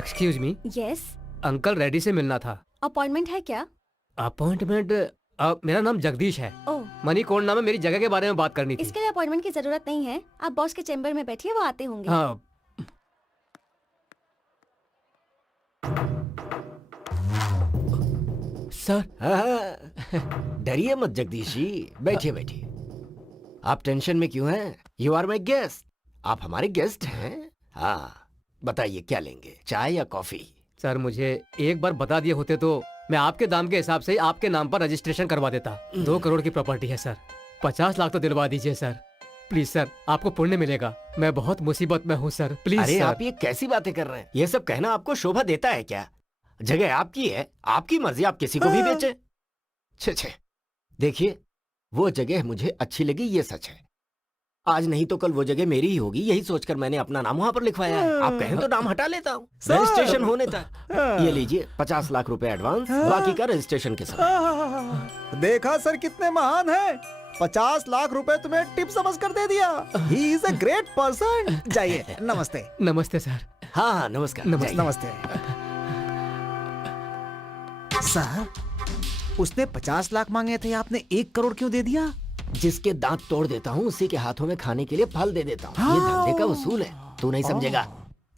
Excuse me, yes, uncle Reddy से मिलना था। अपॉइंटमेंट है क्या? अपॉइंटमेंट? मेरा नाम जगदीश है। ओह, मनी कौन नाम है, मेरी जगह के बारे में बात करनी थी। इसके लिए अपॉइंटमेंट की जरूरत नहीं है। आप बॉस के चेम्बर में बैठिए, वो आते होंगे। हाँ। सर। डरिए मत जगदीश जी, बैठिए बैठिए। आप टेंशन में क्यों हैं? You are my guest. आप हमारे गेस्ट हैं। हाँ, बताइए क्या लेंगे, चाय या कॉफी? सर मुझे एक बार बता दिए होते तो मैं आपके दाम के हिसाब से आपके नाम पर रजिस्ट्रेशन करवा देता। 2 करोड़ की प्रॉपर्टी है सर। 50 लाख तो दिलवा दीजिए सर, प्लीज सर, आपको पुण्य मिलेगा। मैं बहुत मुसीबत में हूँ सर, प्लीज। अरे सर। आप ये कैसी बातें कर रहे हैं? ये सब कहना आपको शोभा देता है क्या? जगह आपकी है, आपकी मर्जी, आप किसी को भी बेचे। छे छे, देखिए वो जगह मुझे अच्छी लगी, ये सच है। आज नहीं तो कल वो जगह मेरी ही होगी, यही सोचकर मैंने अपना नाम वहां पर लिखवाया है। आप कहें तो नाम हटा लेता हूँ रजिस्ट्रेशन होने तक। ये लीजिए 50 लाख रुपए एडवांस, बाकी का रजिस्ट्रेशन के साथ। देखा सर कितने महान है। 50 लाख रुपए तुम्हें टिप समझ कर दे दिया। He is a great person. जाइए, नमस्ते। नमस्ते सर। हाँ हाँ नमस्कार। नमस्ते। नमस्ते सर, उसने 50 लाख मांगे थे, आपने 1 करोड़ क्यों दे दिया? जिसके दांत तोड़ देता हूँ उसी के हाथों में खाने के लिए फल दे देता हूँ। ये धंधे का उसूल है, तू नहीं समझेगा।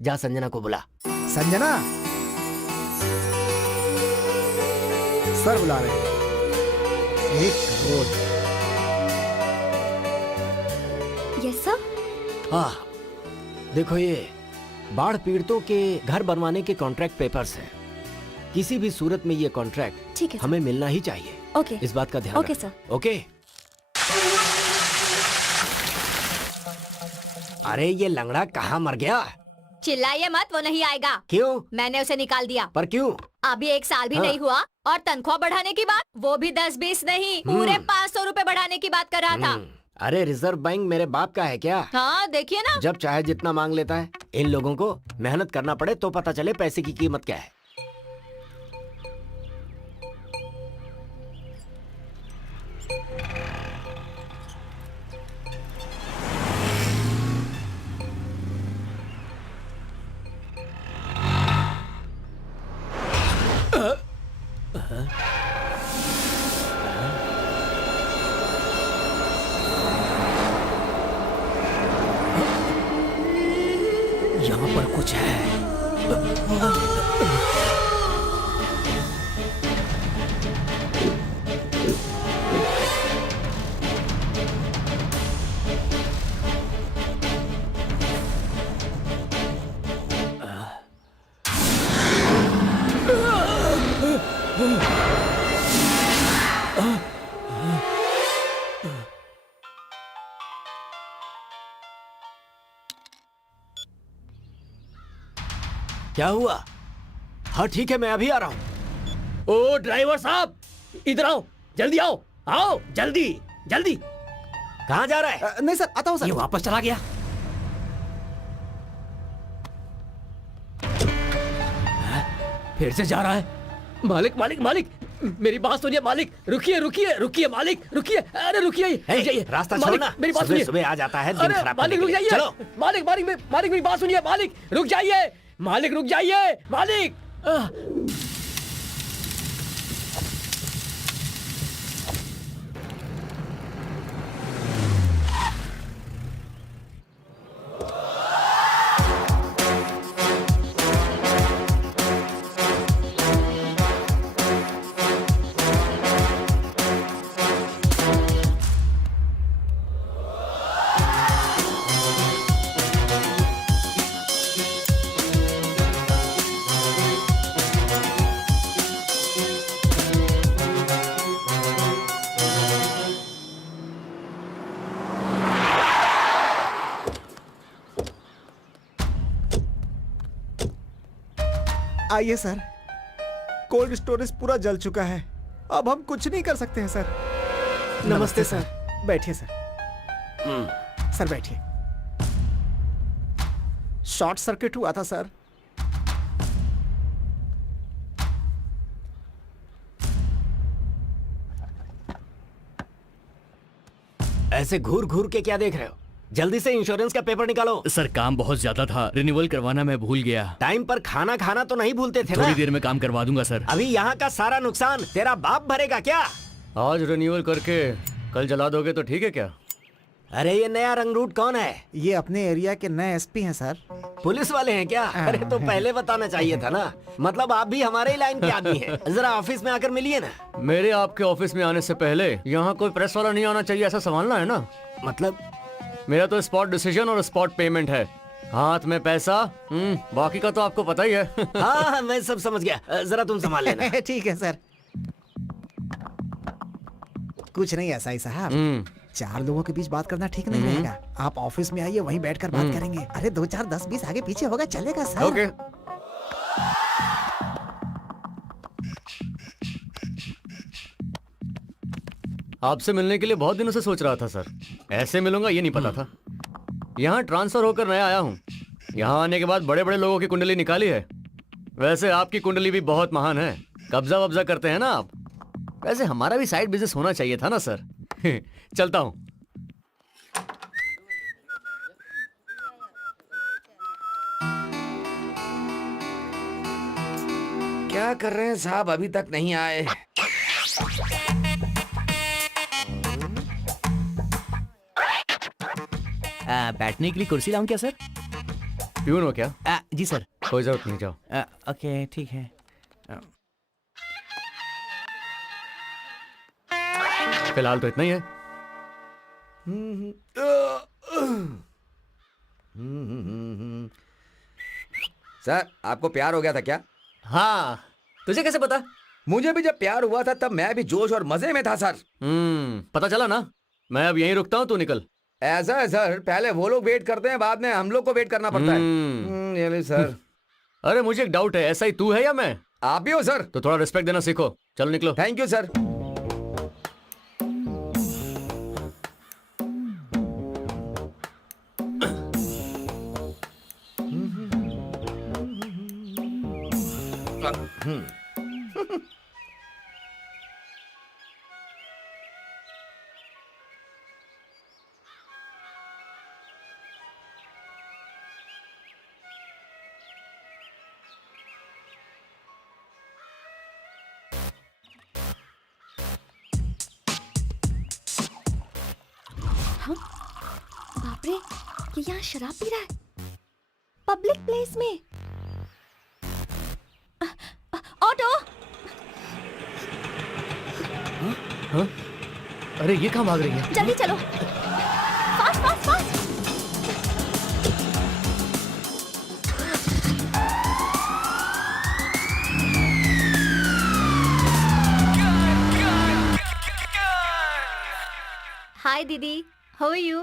जा संजना को बुला। संजना, सर बुला रहे हैं। 1 करोड़। Yes sir. हाँ, देखो ये बाढ़ पीड़ितों के घर बनवाने के कॉन्ट्रैक्ट पेपर्स हैं। किसी भी सूरत में ये कॉन्ट्रैक्ट ठीक है सर। हमें मिलना ही चाहिए। ओके। इस बात का ध्यान ओके रखना। सर। ओके। अरे ये लंगड़ा कहाँ मर गया? चिल्लाइए मत, वो नहीं आएगा। क्यों? मैंने उसे निकाल दिया। पर क्यों? अभी 1 साल भी हाँ। नहीं हुआ और तनख्वाह बढ़ाने की बात, वो भी 10-20 नहीं, पूरे 500 रुपए बढ़ाने की बात कर रहा था। अरे रिजर्व बैंक मेरे बाप का है क्या? हाँ देखिए ना। जब चाहे जितना मांग लेता है। इन लोगों को मेहनत करना पड़े तो पता चले पैसे की कीमत क्या है। यहाँ पर कुछ है। क्या हुआ? हाँ ठीक है, मैं अभी आ रहा हूँ। ओ ड्राइवर साहब, इधर आओ, जल्दी आओ, आओ जल्दी जल्दी। कहाँ जा रहा है? नहीं सर, आता हूँ सर। ये वापस चला गया। फिर से जा रहा है। मालिक मालिक मालिक, मेरी बात सुनिए मालिक। रुकिए रुकिए रुकिए मालिक, रुकिए। अरे रुकिए, रुक जाइए। रास्ता मालिक, छोड़ना। मेरी बात सुनिए। सुबह आ जाता है दिन अरे खराब मालिक करने रुक के लिए। जाइए। चलो मालिक मालिक मालिक मेरी बात सुनिए। मालिक रुक जाइए, मालिक रुक जाइए, मालिक। आइए सर, कोल्ड स्टोरेज पूरा जल चुका है, अब हम कुछ नहीं कर सकते हैं सर। नमस्ते सर। बैठिए सर। सर बैठिए। शॉर्ट सर्किट हुआ था सर। ऐसे घूर घूर के क्या देख रहे हो? जल्दी से इंश्योरेंस का पेपर निकालो। सर काम बहुत ज्यादा था, रिन्यूअल करवाना मैं भूल गया। टाइम पर खाना खाना तो नहीं भूलते थे ना? थोड़ी देर में काम करवा दूंगा सर। अभी यहाँ का सारा नुकसान तेरा बाप भरेगा क्या? आज रिन्यूअल करके कल जला दोगे तो ठीक है क्या? अरे ये नया रंगरूट कौन है? ये अपने एरिया के नए एसपी हैं सर। पुलिस वाले हैं क्या? अरे तो पहले बताना चाहिए था ना। मतलब आप भी हमारे ही लाइन के आदमी हैं। जरा ऑफिस में आकर मिलिए ना। मेरे आपके ऑफिस में आने से पहले यहाँ कोई प्रेस वाला नहीं आना चाहिए, ऐसा संभालना है ना? मतलब मेरा तो स्पॉट डिसीजन और स्पॉट पेमेंट है। हाथ में पैसा, बाकी का तो आपको पता ही है। हाँ मैं सब समझ गया। जरा तुम संभाल लेना। ठीक है सर। कुछ नहीं एसआई साहब, 4 लोगों के बीच बात करना ठीक नहीं रहेगा। आप ऑफिस में आइए, वहीं बैठकर बात करेंगे। अरे 2 4 10 20 आगे पीछे होगा, चलेगा सर। ओके। आपसे मिलने के लिए बहुत दिनों से सोच रहा था सर। ऐसे मिलूंगा ये नहीं पता था। यहाँ ट्रांसफर होकर नया आया हूँ। यहाँ आने के बाद बड़े बड़े लोगों की कुंडली निकाली है। वैसे आपकी कुंडली भी बहुत महान है। कब्जा वब्जा करते हैं ना आप। वैसे हमारा भी साइड बिजनेस होना चाहिए था ना सर। चलता हूँ। क्या कर रहे हैं साहब, अभी तक नहीं आए? बैठने के लिए कुर्सी लाऊं क्या सर? प्यून हो क्या? जी सर। कोई जरूरत नहीं, जाओ। ओके ठीक है। फिलहाल तो इतना ही है। सर आपको प्यार हो गया था क्या? हाँ, तुझे कैसे पता? मुझे भी जब प्यार हुआ था तब मैं भी जोश और मजे में था सर। पता चला ना। मैं अब यहीं रुकता हूँ, तू निकल। ऐसा है सर, पहले वो लोग वेट करते हैं, बाद में हम लोग को वेट करना पड़ता है। ये ली सर। अरे मुझे एक डाउट है, ऐसा ही तू है या मैं? आप भी हो सर। तो थोड़ा रिस्पेक्ट देना सीखो। चलो निकलो। Thank you sir. बाप रे, ये यहाँ शराब पी रहा है पब्लिक प्लेस में। ऑटो। हाँ? अरे ये कहाँ भाग रही है? जल्दी चलो, फास्ट फास्ट फास्ट। हाय दीदी, हाउ आर यू?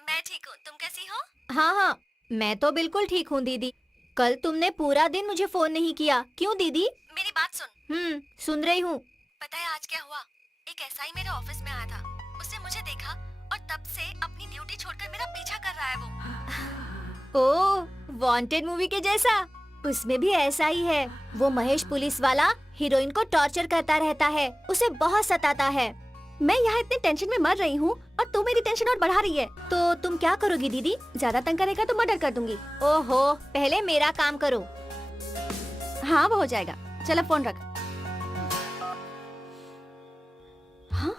मैं ठीक हूँ, तुम कैसी हो? हाँ हाँ, मैं तो बिल्कुल ठीक हूँ दीदी। कल तुमने पूरा दिन मुझे फोन नहीं किया, क्यों दीदी? मेरी बात सुन। सुन रही हूँ। पता है आज क्या हुआ? एक एसआई मेरे ऑफिस में आया था। उसने मुझे देखा और तब से अपनी ड्यूटी छोड़कर मेरा पीछा कर रहा है वो। ओह, वांटेड मूवी के जैसा। उसमें भी ऐसा ही है। वो महेश पुलिस वाला हीरोइन को टॉर्चर करता रहता है, उसे बहुत सताता है। मैं यहाँ इतने टेंशन में मर रही हूँ और तू मेरी टेंशन और बढ़ा रही है। तो तुम क्या करोगी दीदी? ज्यादा तंग करेगा तो मर्डर कर दूंगी। ओहो, पहले मेरा काम करो। हाँ वो हो जाएगा। चलो फोन रख। हाँ?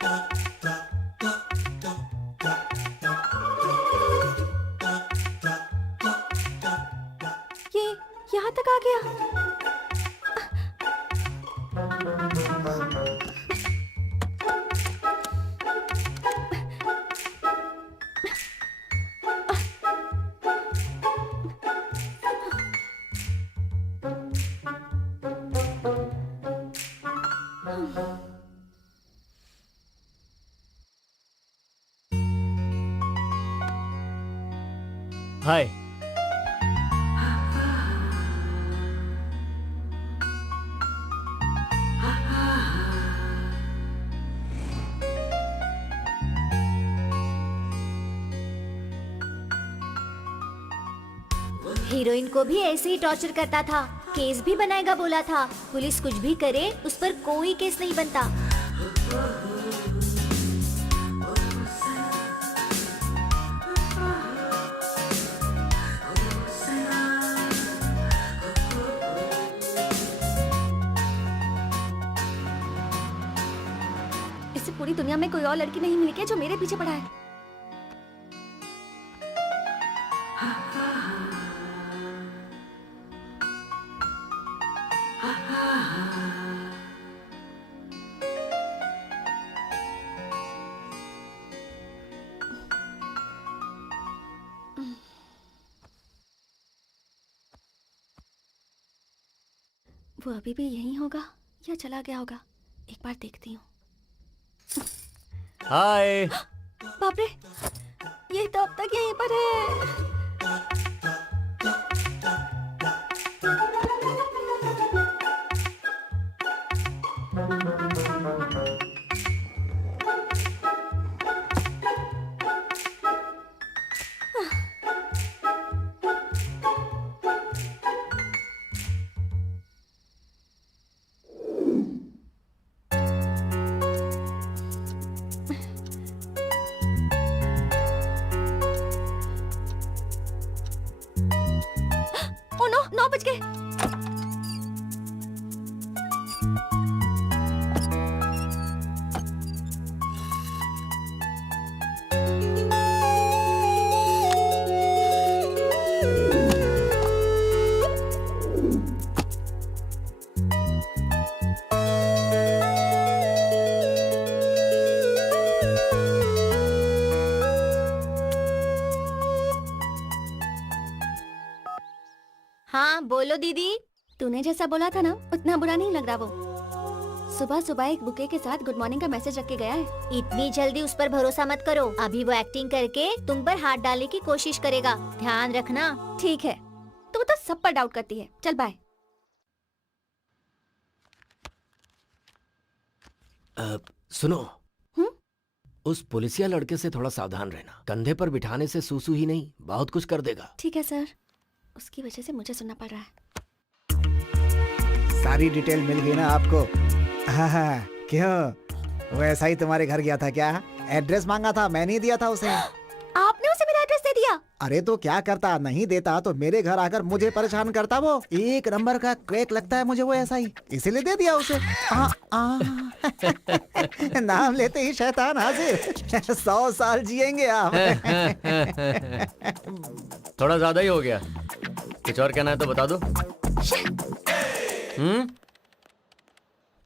ये यहाँ तक आ गया। हाय। हीरोइन को भी ऐसे ही टॉर्चर करता था, केस भी बनाएगा बोला था। पुलिस कुछ भी करे, उस पर कोई केस नहीं बनता। पूरी दुनिया में कोई और लड़की नहीं मिली क्या जो मेरे पीछे पड़ा है? वो अभी भी यहीं होगा या चला गया होगा? एक बार देखती हूँ। हाय। बाप रे, ये तो अब तक यहीं पर है। ओ नो, 9 बज गए। हाँ बोलो दीदी। तूने जैसा बोला था ना, उतना बुरा नहीं लग रहा वो। सुबह सुबह एक बुके के साथ गुड मॉर्निंग का मैसेज रख के गया है। इतनी जल्दी उस पर भरोसा मत करो। अभी वो एक्टिंग करके तुम पर हाथ डालने की कोशिश करेगा, ध्यान रखना। ठीक है, तू तो सब पर डाउट करती है। चल बाय। सुनो। हम्म? उस पुलिसिया लड़के से थोड़ा सावधान रहना। कंधे पर बिठाने से सूसू ही नहीं, बहुत कुछ कर देगा। ठीक है सर, उसकी वजह से मुझे सुनना पड़ रहा है। सारी डिटेल मिल गई ना आपको? हाँ, क्यों वो ऐसा ही तुम्हारे घर गया था क्या? एड्रेस मांगा था, मैं नहीं दिया था उसे। आपने उसे मेरा एड्रेस दे दिया? अरे तो क्या करता, नहीं देता तो मेरे घर आकर मुझे परेशान करता। वो एक नंबर का क्रैक लगता है मुझे वो ऐसा ही, इसीलिए दे दिया उसे। नाम लेते ही शैतान हाजिर। 100 साल जिएंगे आप। थोड़ा ज्यादा ही हो गया। कुछ और कहना है तो बता दो।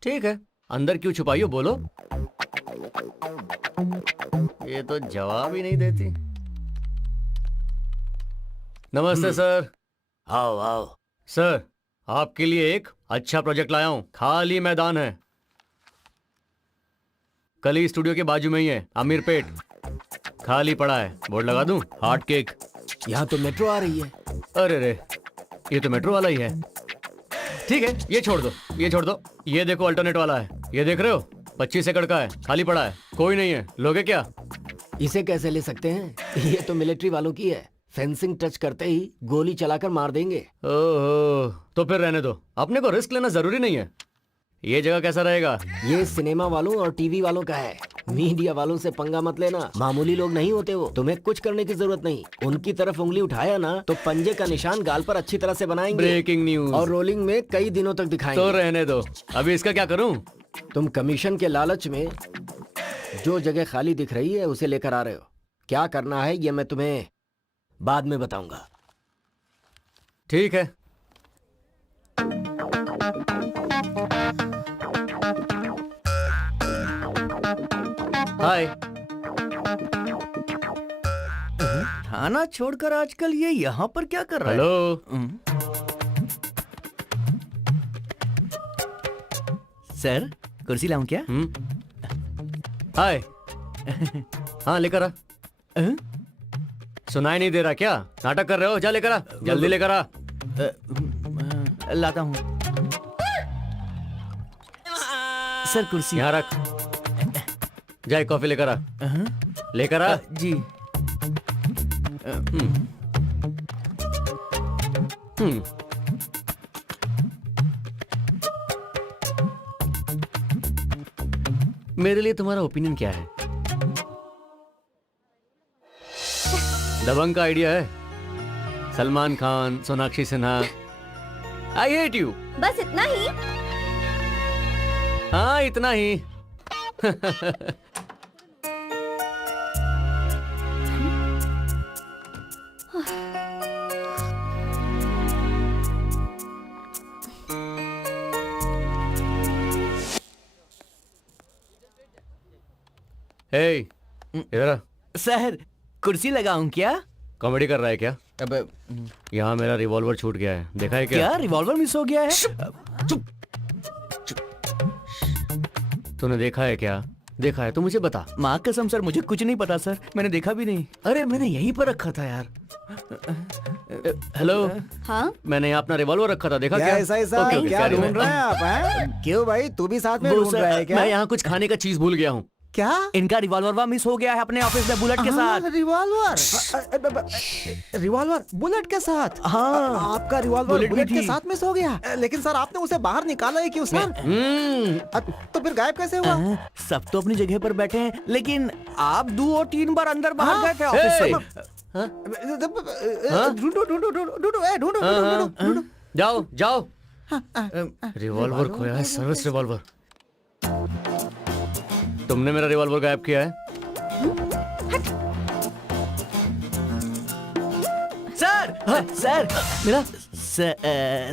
ठीक है, अंदर क्यों छुपाई हो, बोलो। ये तो जवाब ही नहीं देती। नमस्ते सर। आओ आओ। सर, आपके लिए एक अच्छा प्रोजेक्ट लाया हूं। खाली मैदान है, कली स्टूडियो के बाजू में ही है, अमीरपेट। खाली पड़ा है, बोर्ड लगा दूं? Heart cake. यहाँ तो मेट्रो आ रही है। अरे रे, ये तो मेट्रो वाला ही है। ठीक है, ये छोड़ दो, ये छोड़ दो। ये देखो अल्टरनेट वाला है, ये देख रहे हो? 25 एकड़ का है, खाली पड़ा है, कोई नहीं है। लोगे क्या? इसे कैसे ले सकते हैं? ये तो मिलिट्री वालों की है। फेंसिंग टच करते ही गोली चलाकर मार देंगे। ओहो, तो फिर रहने दो, अपने को रिस्क लेना जरूरी नहीं है। ये जगह कैसा रहेगा? ये सिनेमा वालों और टीवी वालों का है। मीडिया वालों से पंगा मत लेना, मामूली लोग नहीं होते वो। तुम्हें कुछ करने की जरूरत नहीं। उनकी तरफ उंगली उठाया ना तो पंजे का निशान गाल पर अच्छी तरह से बनाएंगे। Breaking news. और रोलिंग में कई दिनों तक दिखाएंगे। तो रहने दो, अभी इसका क्या करूं? तुम कमीशन के लालच में जो जगह खाली दिख रही है उसे लेकर आ रहे हो। क्या करना है ये मैं तुम्हें बाद में बताऊंगा। ठीक है। हाय। थाना छोड़कर आजकल ये यहाँ पर क्या कर रहा है? हेलो। सर, कुर्सी लाऊं क्या? हाय। हाँ, लेकर आ। सुनाई नहीं दे रहा क्या? नाटक कर रहे हो? जा लेकर आ, जल्दी लेकर आ। लाता हूँ। सर, कुर्सी यहाँ रख। जाए कॉफी लेकर आ। लेकर आ। जी। मेरे लिए तुम्हारा ओपिनियन क्या है? दबंग का आइडिया है? Salman Khan, Sonakshi Sinha. I hate you. बस इतना ही? हाँ, इतना ही। हे इधर आ। सर कुर्सी लगाऊं क्या? कॉमेडी कर रहा है क्या? अब यहाँ मेरा रिवॉल्वर छूट गया है, देखा है क्या? क्या रिवॉल्वर मिस हो गया है? तूने देखा है क्या? देखा है तो मुझे बता। माँ कसम सर मुझे कुछ नहीं पता सर, मैंने देखा भी नहीं। अरे मैंने यहीं पर रखा था यार। हेलो, हाँ मैंने यहाँ अपना रिवॉल्वर रखा था, देखा क्या क्या? ऐसा ऐसा ओके, ओके, क्या sorry, ढूंढ मैं- रहे हैं आप हैं? क्यों भाई तू भी साथ में वो ढूंढ सर, रहा है क्या? मैं यहाँ कुछ खाने का चीज भूल गया हूँ। क्या इनका रिवॉल्वर मिस हो गया है अपने ऑफिस में बुलेट के साथ। रिवॉल्वर रिवॉल्वर बुलेट के साथ? हाँ। आपका रिवॉल्वर बुलेट भी बुलेट के थी। साथ मिस हो गया? लेकिन सर आपने उसे बाहर निकाला है क्यों सर? तो फिर गायब कैसे हुआ? सब तो अपनी जगह पर बैठे हैं, लेकिन आप 2 और 3 बार अंदर बाहर गए थे ऑफिस से। ढूंढो ढूंढो ढूंढो ढूंढो ढूंढो ढूंढो ढूंढो। जाओ जाओ। रिवॉल्वर खोया है, सर्विस रिवॉल्वर। तुमने मेरा रिवॉल्वर गायब किया है? सर सर मिला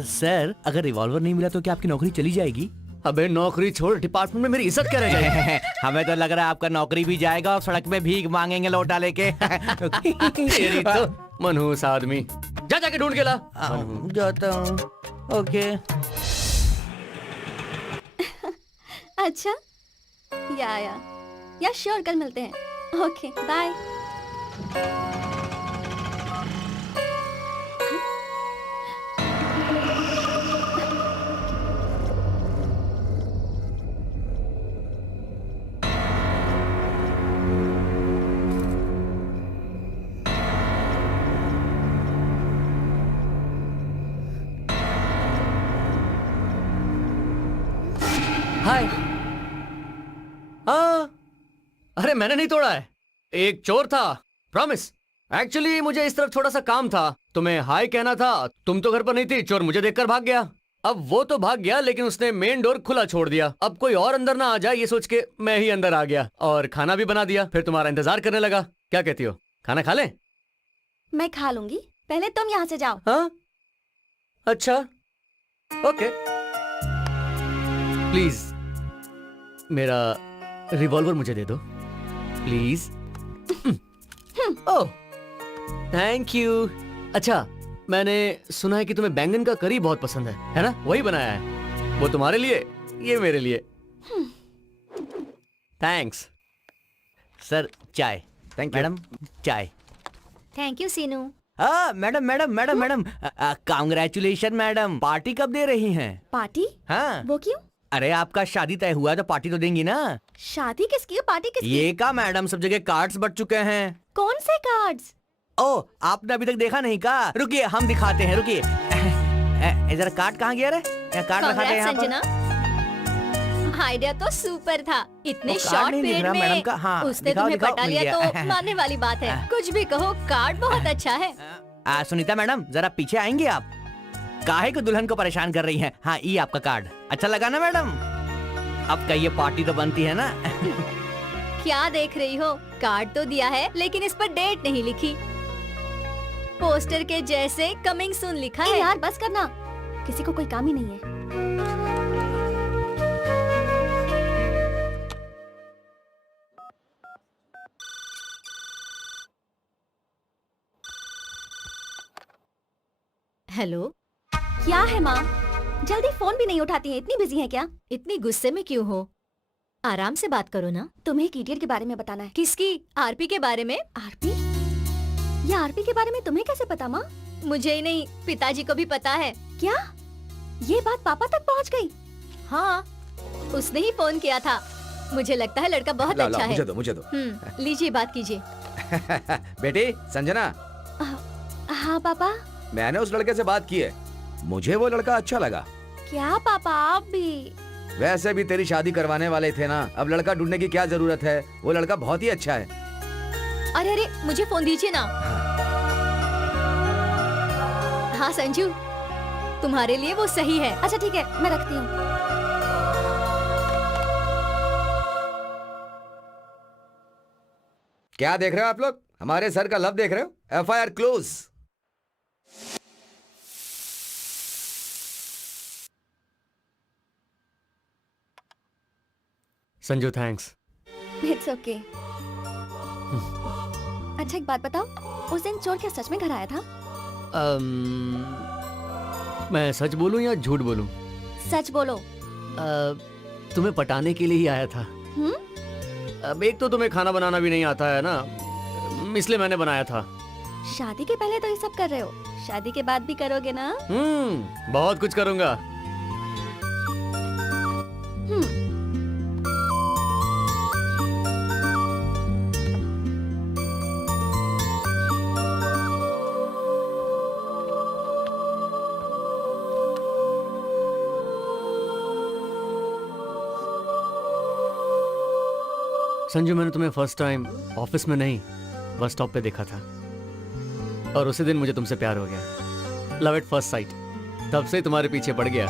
सर अगर रिवॉल्वर नहीं मिला तो क्या आपकी नौकरी चली जाएगी? अबे नौकरी छोड़, डिपार्टमेंट में मेरी इज्जत क्या रह जाएगी? हमें तो लग रहा है आपका नौकरी भी जाएगा और सड़क में भीख मांगेंगे लौटा लेके। तेरी तो मनहूस आदमी। जा जाके ढूंढ के ला। जाता हूँ। ओके। अच्छा, या श्योर, कल मिलते हैं। Okay, bye. हाय। हाँ, अरे मैंने नहीं तोड़ा है, एक चोर था, प्रॉमिस। एक्चुअली मुझे इस तरफ थोड़ा सा काम था, तुम्हें हाय कहना था, तुम तो घर पर नहीं थी, चोर मुझे देखकर भाग गया। अब वो तो भाग गया, लेकिन उसने मेन डोर खुला छोड़ दिया। अब कोई और अंदर ना आ जाए ये सोच के मैं ही अंदर आ गया और खाना भी बना दिया, फिर तुम्हारा इंतजार करने लगा। क्या कहती हो, खाना खा लें? मैं खा लूंगी, पहले तुम यहाँ से जाओ। हाँ, अच्छा, ओके। प्लीज मेरा रिवॉल्वर मुझे दे दो, प्लीज। Oh, thank you. अच्छा, मैंने सुना है कि तुम्हें बैंगन का करी बहुत पसंद है ना? वही बनाया है, वो तुम्हारे लिए, ये मेरे लिए। थैंक्स। सर चाय। थैंक यू मैडम चाय। Thank you Seenu. Madam madam madam madam congratulation madam, party कब दे रही हैं? पार्टी? हाँ, वो क्यों? अरे आपका शादी तय हुआ है तो पार्टी तो देंगी ना। शादी किसकी है, पार्टी किसकी? ये का मैडम, सब जगह कार्ड्स बट चुके हैं। कौन से कार्ड्स? ओ, आपने अभी तक देखा नहीं का? रुकिए हम दिखाते हैं, रुकिए। इधर कार्ड कहाँ गया रे? कार्ड रखा है यहाँ पर। संजना, आइडिया तो सुपर था। इतने वो कार्ड शॉर्ट नहीं दिख पीरियड रहा में मैडम का। हाँ, उसने दिखाओ, तुम्हें दिखाओ, पटा मिल लिया गया। तो मानने वाली बात है। कुछ भी कहो, कार्ड बहुत अच्छा है। सुनीता मैडम जरा पीछे आएंगे आप? काहे को दुल्हन को परेशान कर रही हैं? हाँ, ये आपका कार्ड अच्छा लगा ना मैडम? अब कहिए पार्टी तो बनती है ना? क्या देख रही हो, कार्ड तो दिया है लेकिन इस पर डेट नहीं लिखी। पोस्टर के जैसे कमिंग सून लिखा है। यार बस करना, किसी को कोई काम ही नहीं है। हेलो, क्या है माँ, जल्दी फोन भी नहीं उठाती है, इतनी बिजी है क्या? इतनी गुस्से में क्यों हो? आराम से बात करो ना। तुम्हें एक इडियट के बारे में बताना है। किसकी? आरपी के बारे में? आरपी? ये आरपी के बारे में तुम्हें कैसे पता माँ? मुझे ही नहीं, पिताजी को भी पता है। क्या ये बात पापा तक पहुँच गई? हाँ, उसने ही फोन किया था। मुझे लगता है लड़का बहुत ला, अच्छा ला, है। मुझे दो, मुझे दो। लीजिए, बात कीजिए। बेटी संजना, हाँ पापा। मैंने उस लड़के से बात की है, मुझे वो लड़का अच्छा लगा। क्या पापा आप भी? वैसे भी तेरी शादी करवाने वाले थे ना, अब लड़का ढूंढने की क्या जरूरत है, वो लड़का बहुत ही अच्छा है। अरे अरे, मुझे फोन दीजिए ना। हाँ संजू, तुम्हारे लिए वो सही है। अच्छा ठीक है, मैं रखती हूँ। क्या देख रहे हो आप लोग? हमारे सर का लव देख रहे हो? FIR close. Sanju thanks. It's okay. अच्छा एक बात बताओ, उस दिन चोर क्या सच में घर आया था? मैं सच बोलूं या झूठ बोलूं? सच बोलो। तुम्हें पटाने के लिए ही आया था। अब एक तो तुम्हें खाना बनाना भी नहीं आता है ना, इसलिए मैंने बनाया था। शादी के पहले तो ये सब कर रहे हो, शादी के बाद भी करोगे ना? बहुत कुछ करूंगा। संजू, मैंने तुम्हें फर्स्ट टाइम ऑफिस में नहीं, बस स्टॉप पे देखा था और उसी दिन मुझे तुमसे प्यार हो गया। Love at first sight. तब से तुम्हारे पीछे पड़ गया।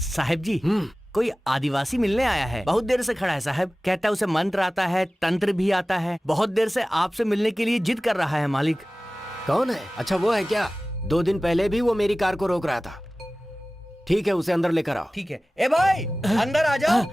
साहब जी, कोई आदिवासी मिलने आया है, बहुत देर से खड़ा है साहब। कहता है उसे मंत्र आता है, तंत्र भी आता है। बहुत देर से आपसे मिलने के लिए जिद कर रहा है मालिक। कौन है? अच्छा वो है क्या? 2 दिन पहले भी वो मेरी कार को रोक रहा था। ठीक है, उसे अंदर लेकर आओ। ठीक है। ए भाई, अंदर आ जाओ।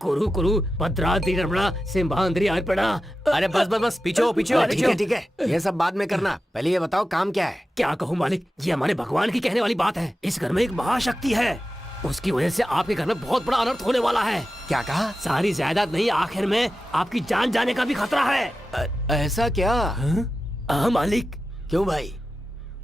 कुरु कुरु भद्राद्रि रमणा सिंहाद्रि अर्पणा। अरे बस बस बस, पीछे हो, पीछे हो, ठीक पीछे है हो। ठीक है, ये सब बाद में करना। पहले ये बताओ काम क्या है? क्या कहूँ मालिक, ये हमारे भगवान की कहने वाली बात है। इस घर में एक महाशक्ति है, उसकी वजह से आपके घर में बहुत बड़ा अनर्थ होने वाला है। क्या कहा? सारी जायदाद नहीं, आखिर में आपकी जान जाने का भी खतरा है। ऐसा क्या? हाँ मालिक। क्यों भाई,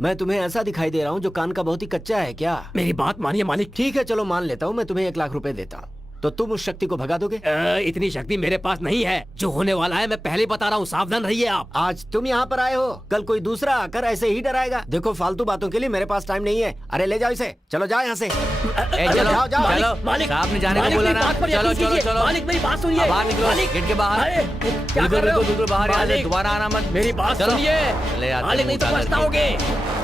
मैं तुम्हें ऐसा दिखाई दे रहा हूँ जो कान का बहुत ही कच्चा है क्या? मेरी बात मानिए मालिक। ठीक है चलो मान लेता हूँ, मैं तुम्हें 1 लाख रुपए देता हूँ, तो तुम उस शक्ति को भगा दोगे? इतनी शक्ति मेरे पास नहीं है। जो होने वाला है मैं पहले बता रहा हूँ, सावधान रहिए आप। आज तुम यहाँ पर आए हो, कल कोई दूसरा आकर ऐसे ही डराएगा। देखो फालतू बातों के लिए मेरे पास टाइम नहीं है। अरे ले जाओ इसे, चलो जाओ यहाँ से। ए, चलो जाओ, जाओ। चलो, मालिक, साहब ने जाने को मालिक, बोला मेरी ना। बात पर चलो यकीन चलो कीजिए। चलो, मालिक मेरी बात सुनिए। बाहर निकलो, मालिक, गेट के बाहर। अरे, क्या बिल्कुल कर रहे हो? बिल्कुल बिल्कुल बाहर, यहाँ से मालिक, दोबारा आना मत। मेरी बात चलो। सुनिए। चले आते मालिक हैं, नहीं तो मुँह उतार पछताओगे।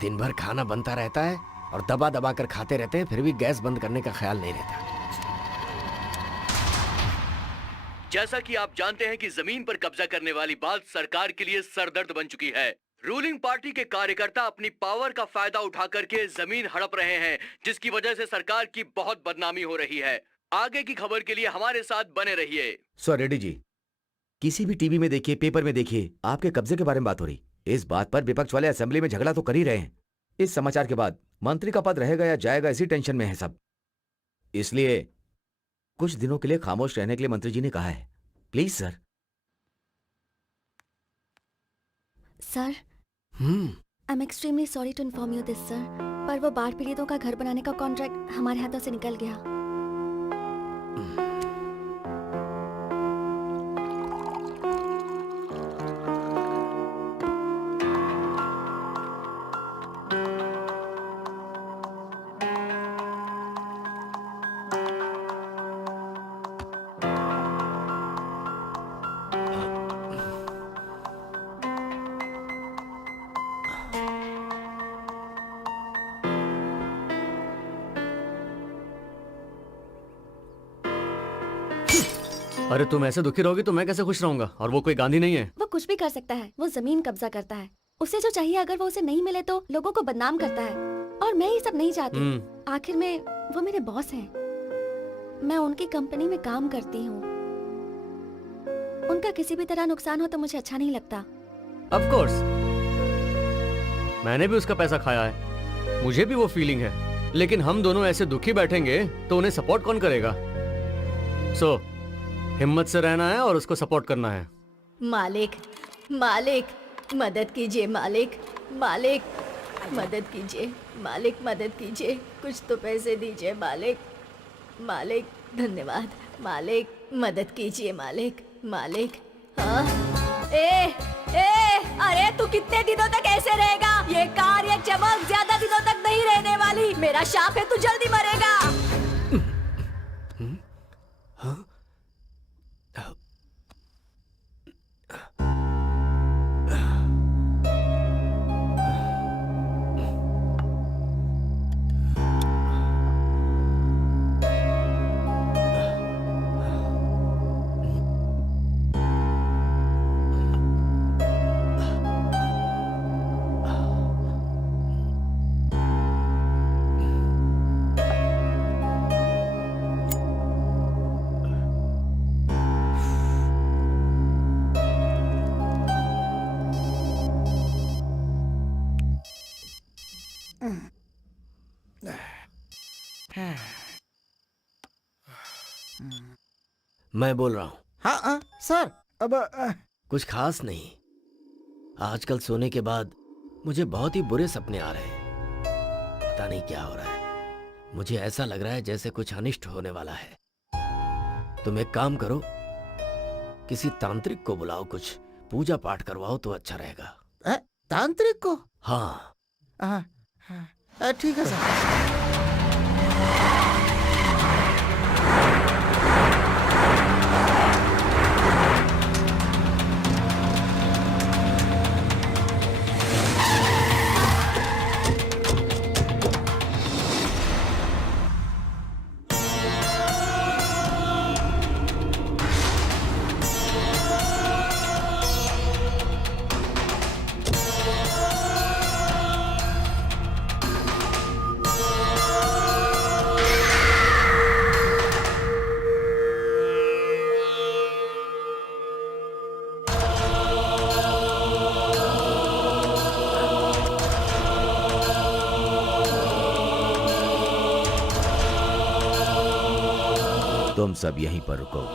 दिन भर खाना बनता रहता है और दबा दबा कर खाते रहते हैं, फिर भी गैस बंद करने का ख्याल नहीं रहता। जैसा कि आप जानते हैं कि जमीन पर कब्जा करने वाली बात सरकार के लिए सरदर्द बन चुकी है। रूलिंग पार्टी के कार्यकर्ता अपनी पावर का फायदा उठा करके जमीन हड़प रहे हैं, जिसकी वजह से सरकार की बहुत बदनामी हो रही है। आगे की खबर के लिए हमारे साथ बने रहिए। सर रेड्डी जी, किसी भी टीवी में देखिए, पेपर में देखिए, आपके कब्जे के बारे में बात हो रही। इस बात पर विपक्ष वाले असेंबली में झगड़ा तो कर ही रहे हैं। इस समाचार के बाद मंत्री का पद रहेगा या जाएगा, इसी टेंशन में है सब। इसलिए कुछ दिनों के लिए खामोश रहने के लिए मंत्री जी ने कहा है। Please sir. Sir, I am extremely sorry to inform you this sir, पर वो बाढ़ पीड़ितों का घर बनाने का कॉन्ट्रैक्ट हमारे हाथों से निकल गया। अरे तुम ऐसे दुखी रहोगी तो मैं कैसे खुश रहूंगा? और वो कोई गांधी नहीं है। वो कुछ भी कर सकता है, वो जमीन कब्जा करता है। उसे जो चाहिए अगर वो उसे नहीं मिले तो लोगों को बदनाम करता है, और मैं ये सब नहीं चाहती। आखिर में वो मेरे बॉस हैं, मैं उनकी कंपनी में काम करती हूँ। उनका किसी भी तरह नुकसान हो तो मुझे अच्छा नहीं लगता। ऑफ कोर्स, मैंने भी उसका पैसा खाया है, मुझे भी वो फीलिंग है। लेकिन हम दोनों ऐसे दुखी बैठेंगे तो उन्हें सपोर्ट कौन करेगा? सो हिम्मत से रहना है और उसको सपोर्ट करना है। मालिक, मालिक मदद कीजिए, मालिक, मालिक मदद कीजिए, मालिक मदद कीजिए, कुछ तो पैसे दीजिए मालिक, मालिक धन्यवाद, मालिक मदद कीजिए, मालिक, मालिक। हाँ, अरे तू कितने दिनों तक ऐसे रहेगा? ये कार, ये चमक ज्यादा दिनों तक नहीं रहने वाली। मेरा शाप है, तू जल्दी मरेगा। मैं बोल रहा हूँ। हाँ सर, अब कुछ खास नहीं। आजकल सोने के बाद मुझे बहुत ही बुरे सपने आ रहे हैं। पता नहीं क्या हो रहा है। मुझे ऐसा लग रहा है जैसे कुछ अनिष्ट होने वाला है। तुम एक काम करो, किसी तांत्रिक को बुलाओ, कुछ पूजा पाठ करवाओ तो अच्छा रहेगा। तांत्रिक को? हाँ। ठीक है सर। तुम सब यहीं पर रुको।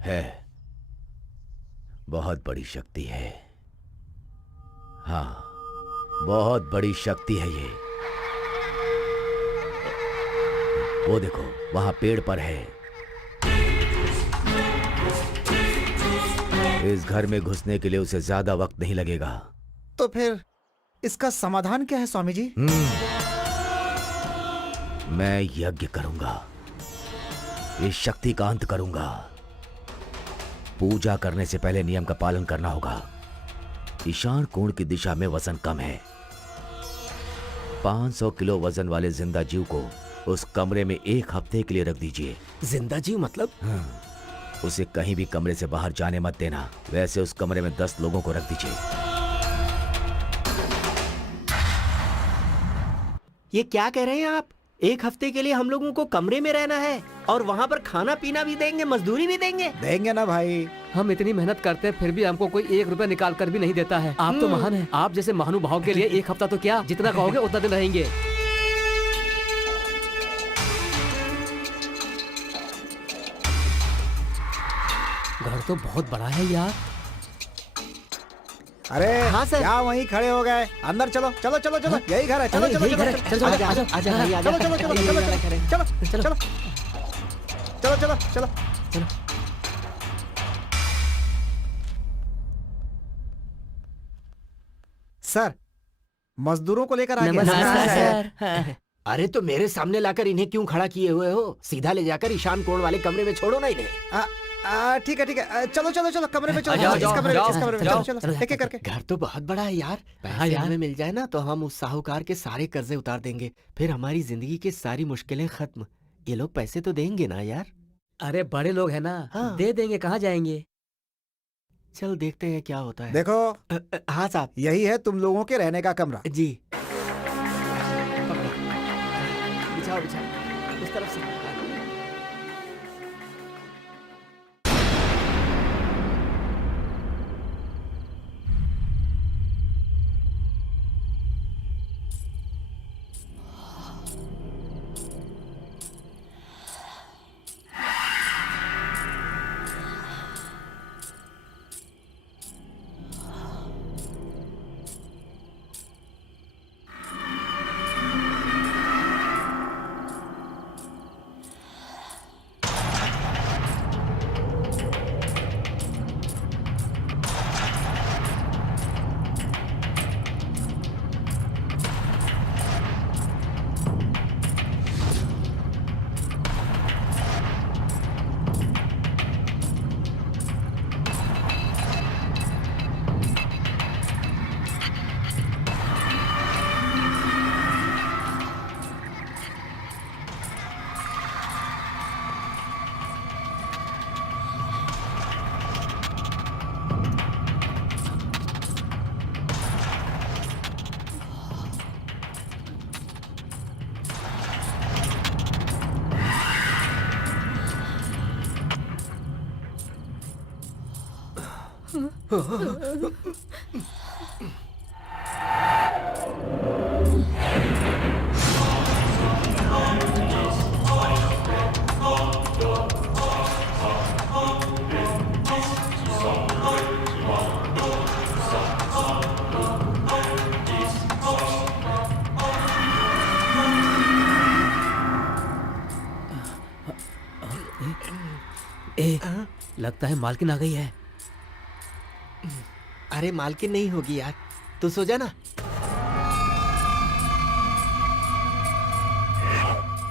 है, बहुत बड़ी शक्ति है। हाँ, बहुत बड़ी शक्ति है ये। वो देखो, वहां पेड़ पर है। इस घर में घुसने के लिए उसे ज्यादा वक्त नहीं लगेगा। तो फिर इसका समाधान क्या है स्वामी जी? मैं यज्ञ करूंगा, इस शक्ति का अंत करूंगा। पूजा करने से पहले नियम का पालन करना होगा। ईशान कोण की दिशा में वजन कम है। 500 किलो वजन वाले जिंदा जीव को उस कमरे में 1 हफ्ते के लिए रख दीजिए। जिंदा जीव मतलब? उसे कहीं भी कमरे से बाहर जाने मत देना। वैसे उस कमरे में 10 लोगों को रख दीजिए। ये क्या कह रहे हैं आप? 1 हफ्ते के लिए हम लोगों को कमरे में रहना है और वहाँ पर खाना पीना भी देंगे, मजदूरी भी देंगे? देंगे ना भाई। हम इतनी मेहनत करते हैं फिर भी हमको कोई 1 रुपया निकाल कर भी नहीं देता है। आप तो महान हैं। आप जैसे महानुभाव के लिए 1 हफ्ता तो क्या, जितना कहोगे उतना दिन रहेंगे। घर तो बहुत बड़ा है यार। अरे हाँ सर। क्या वहीं खड़े हो गए? अंदर चलो चलो चलो चलो, यही घर है। चलो अरे चलो यही चलो घर है। चलो चलो, आजा, आजा, आजा भाई, आजा। चलो चलो चलो चलो चलो चलो चलो चलो चलो चलो चलो। सर, मजदूरों को लेकर आ गया। नमस्कार सर। अरे तो मेरे सामने लाकर इन्हें क्यों खड़ा किए हुए हो? सीधा ले जाकर ईशान कोण वाले कमरे में छोड़ो ना इन्हें। ठीक है ठीक है, चलो चलो चलो कमरे में चलो। जाओ, इस जाओ, कमरे में, जाओ, इस कमरे में, जाओ, चलो चलो एक एक करके। घर तो बहुत बड़ा है यार। हाँ पैसे यार। हमें मिल जाए ना तो हम उस साहूकार के सारे कर्जे उतार देंगे। फिर हमारी जिंदगी की सारी मुश्किलें खत्म। ये लोग पैसे तो देंगे ना यार? अरे बड़े लोग हैं ना, हाँ। दे देंगे, कहाँ जाएंगे। चल देखते हैं क्या होता है। देखो, हाँ साहब यही है तुम लोगों के रहने का कमरा। जी। बिछाओ बिछाओ उस तरफ से। लगता है मालकिन आ गई है। अरे मालकिन नहीं होगी यार, तू सो जा ना।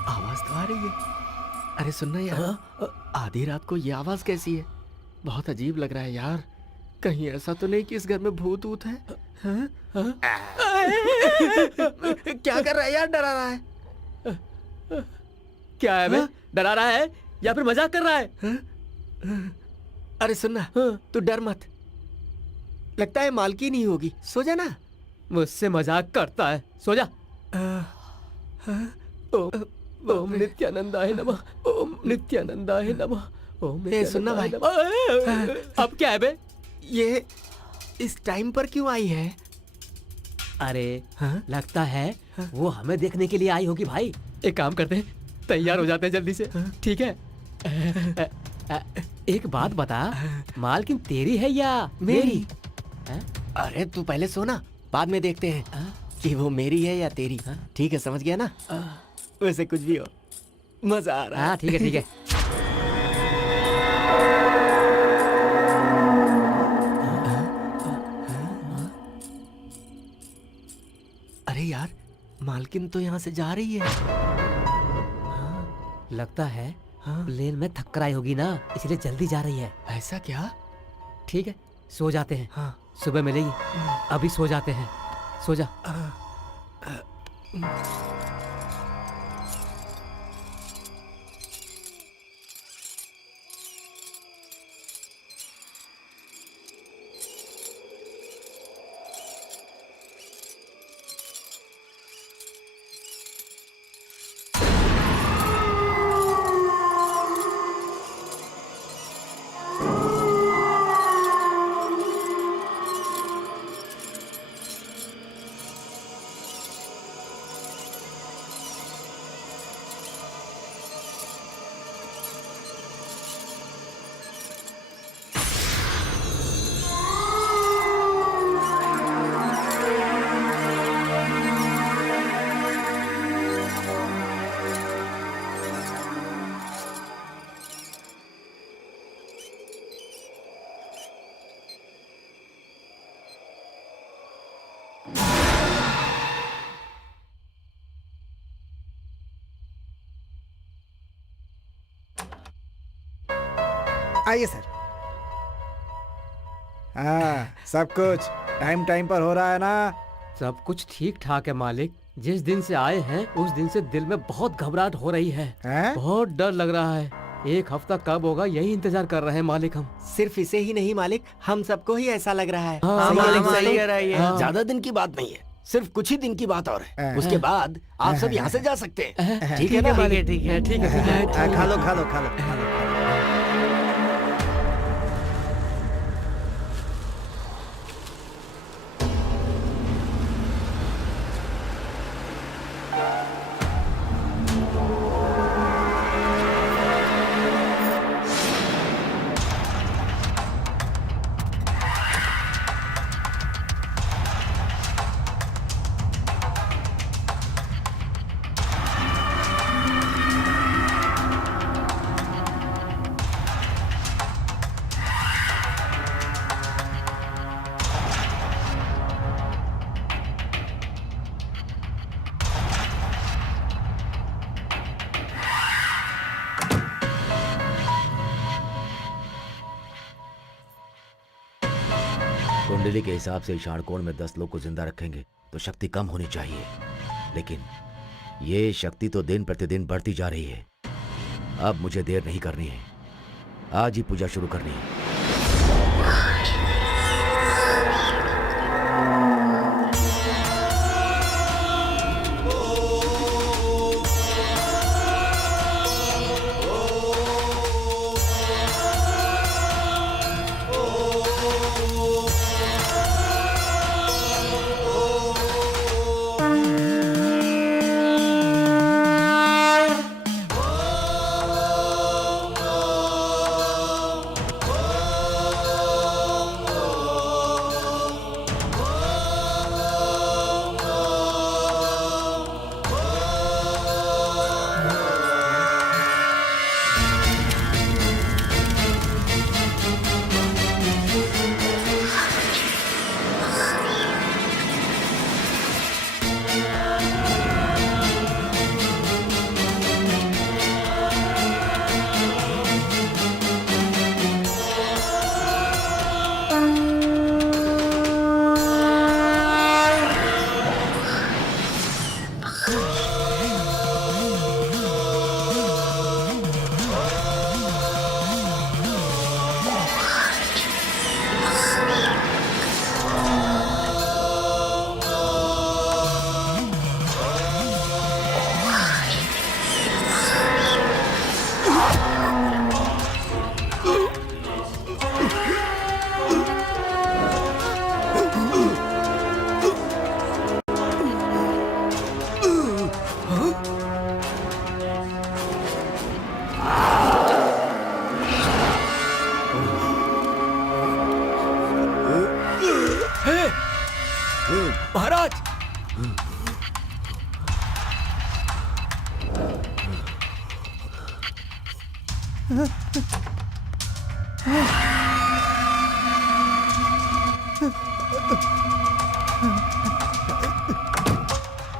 आवाज तो आ रही है। अरे सुनना यार, आधी रात को ये आवाज कैसी है? बहुत अजीब लग रहा है यार। कहीं ऐसा तो नहीं कि इस घर में भूत ऊत है? हाँ? हाँ? क्या कर रहा है यार? डरा रहा है? क्या है बे? डरा रहा है या फिर मजाक कर रहा है? अरे सुनना, तू डर मत। लगता है मालकिन ही होगी। सो जा ना। मुझसे मजाक करता है। सो जा। ओम नित्यानंदाय नमः। ओम नित्यानंदाय नमः। ओम सुनना भाई। अब क्या है बे? ये इस टाइम पर क्यों आई है? अरे हाँ? लगता है वो हमें देखने के लिए आई होगी भाई। एक काम करते हैं, तैयार हो जाते हैं जल्दी से। ठीक है? एक बात बता, मालकिन तेरी है या मेरी? अरे तू पहले सोना, बाद में देखते हैं कि वो मेरी है या तेरी। ठीक है, समझ गया ना? वैसे कुछ भी हो, मजा आ रहा है। हाँ ठीक है ठीक है। अरे यार, मालकिन तो यहाँ से जा रही है। लगता है प्लेन में थक्कर आई होगी ना, इसलिए जल्दी जा रही है। ऐसा क्या? ठीक है, सो जाते हैं। हाँ। सुबह मिलेगी। अभी सो जाते हैं, सो जा। आइए सर। हाँ, सब कुछ टाइम टाइम पर हो रहा है ना? सब कुछ ठीक ठाक है मालिक। जिस दिन से आए हैं उस दिन से दिल में बहुत घबराहट हो रही है। हैं? बहुत डर लग रहा है। एक हफ्ता कब होगा यही इंतजार कर रहे हैं मालिक हम। सिर्फ इसे ही नहीं मालिक, हम सबको ही ऐसा लग रहा है। हाँ, सही है मालिक, ना, सही कह रहा है ये। हाँ। ज्यादा दिन की बात नहीं है, सिर्फ कुछ ही दिन की बात और है। उसके बाद आप सब यहाँ से जा सकते हैं। ठीक है ना? मालिक? ठीक है ठीक है ठीक है। खा लो खा लो खा लो खा लो। कुंडली के हिसाब से ईशान में 10 लोग को जिंदा रखेंगे तो शक्ति कम होनी चाहिए, लेकिन ये शक्ति तो दिन प्रतिदिन बढ़ती जा रही है। अब मुझे देर नहीं करनी है, आज ही पूजा शुरू करनी है।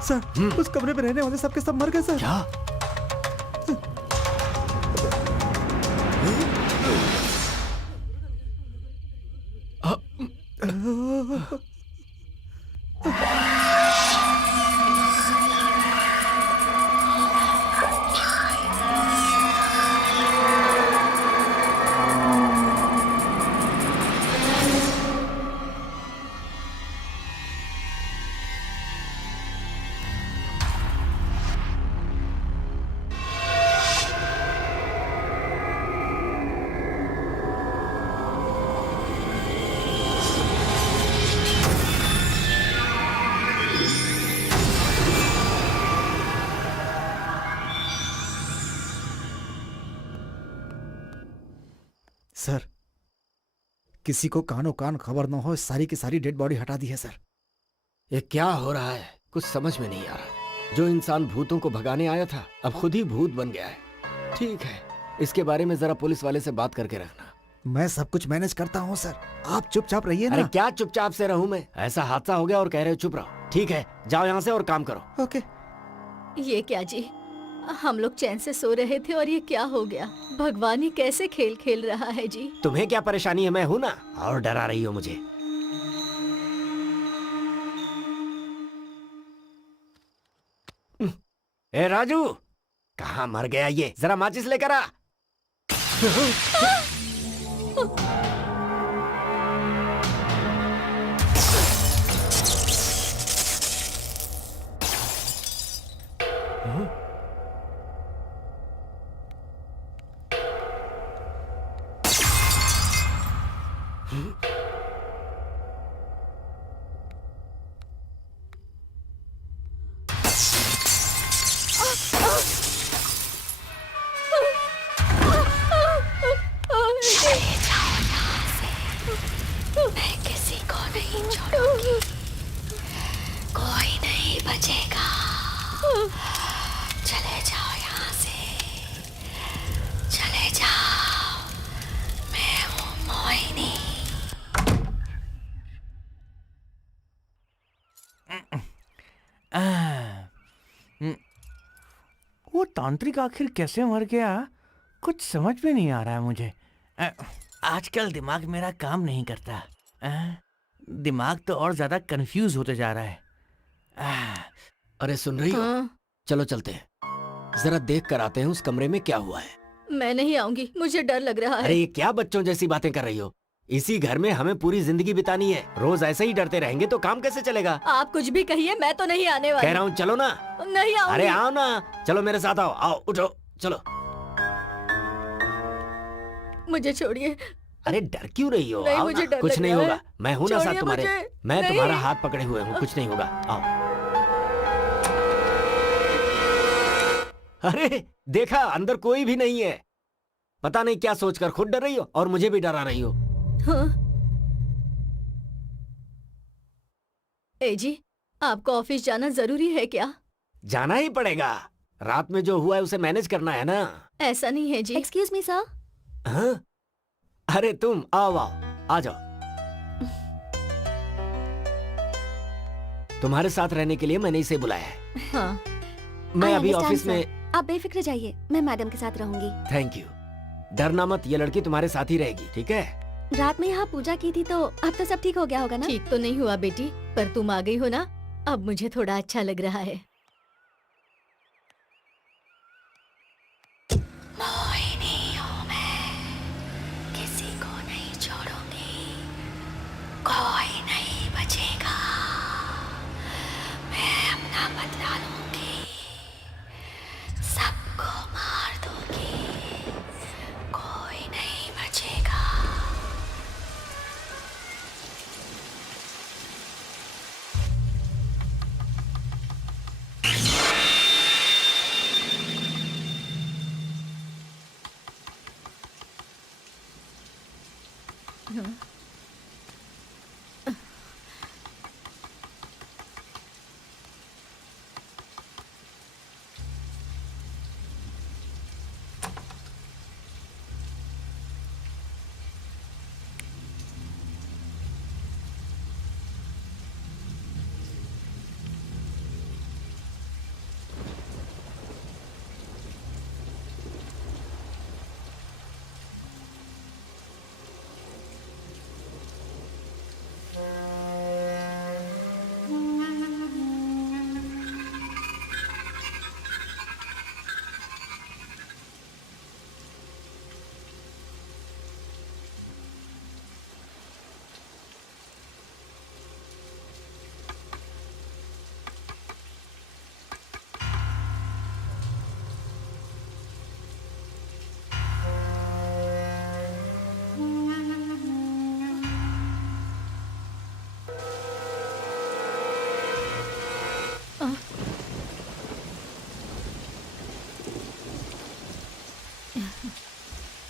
सर उस कमरे में रहने वाले सबके सब मर गए सर। क्या? सर किसी को कानो कान खबर न हो, सारी की सारी डेड बॉडी हटा दी है सर। ये क्या हो रहा है? कुछ समझ में नहीं आ रहा। जो इंसान भूतों को भगाने आया था अब खुद ही भूत बन गया है। ठीक है, इसके बारे में जरा पुलिस वाले से बात करके रखना। मैं सब कुछ मैनेज करता हूँ सर, आप चुपचाप रहिए अरे ना। क्या चुपचाप से रहूं मैं? ऐसा हादसा हो गया और कह रहे हो चुप रहो। ठीक है, जाओ यहाँ से और काम करो। ओके। ये क्या जी, हम लोग चैन से सो रहे थे और ये क्या हो गया? भगवान ही कैसे खेल खेल रहा है जी। तुम्हें क्या परेशानी है? मैं हूं ना, और डरा रही हो मुझे। ए राजू, कहाँ मर गया ये? जरा माचिस लेकर आ। मैं किसी को नहीं छोड़ूंगी, कोई नहीं बचेगा। चले जाओ यहाँ से, चले जाओ। मैं हूँ मोहिनी। वो तांत्रिक आखिर कैसे मर गया, कुछ समझ में नहीं आ रहा है मुझे। आजकल दिमाग मेरा काम नहीं करता। दिमाग तो और ज्यादा कंफ्यूज होते जा रहा है। अरे सुन रही हो? हाँ, चलो चलते हैं, जरा देख कर आते हैं उस कमरे में क्या हुआ है। मैं नहीं आऊंगी, मुझे डर लग रहा अरे है। ये क्या बच्चों जैसी बातें कर रही हो? इसी घर में हमें पूरी जिंदगी बितानी है। रोज ऐसे ही डरते रहेंगे तो काम कैसे चलेगा? आप कुछ भी कहिए, मैं तो नहीं आने कह वाली। रहा हूँ चलो ना। नहीं आऊंगी। अरे आओ ना, चलो मेरे साथ आओ। आओ उठो, चलो। मुझे छोड़िए। अरे डर क्यों रही हो? नहीं, आओ मुझे ना, डर कुछ लग नहीं रहा होगा। है। मैं हूं ना साथ छोड़िए तुम्हारे। मुझे। मैं नहीं। तुम्हारा हाथ पकड़े हुए हूँ, कुछ नहीं होगा। आओ। अरे देखा, अंदर कोई भी नहीं है। पता नहीं क्या सोचकर खुद डर रही हो और मुझे भी डरा रही हो। हाँ। ए जी, आपको ऑफिस जाना जरूरी है क्या? जाना ही पड़ेगा, रात में जो हुआ है उसे मैनेज करना है ना। ऐसा नहीं है जी। Excuse me sir. हाँ? अरे तुम आओ आओ, आ जाओ। तुम्हारे साथ रहने के लिए मैंने इसे बुलाया है। हाँ, मैं I अभी understand, ऑफिस sir. में। आप बेफिक्र जाइए, मैं मैडम के साथ रहूंगी। Thank you. डरना मत, ये लड़की तुम्हारे साथ ही रहेगी, ठीक है? रात में यहाँ पूजा की थी तो अब तो सब ठीक हो गया होगा ना? ठीक तो नहीं हुआ बेटी, पर तुम आ गई हो ना, अब मुझे थोड़ा अच्छा लग रहा है। मोहिनी हूँ मैं, किसी को नहीं छोड़ूंगी, कोई नहीं बचेगा। मैं अपना बदला लूंगी, सबको मार दूंगी, कोई नहीं बचेगा।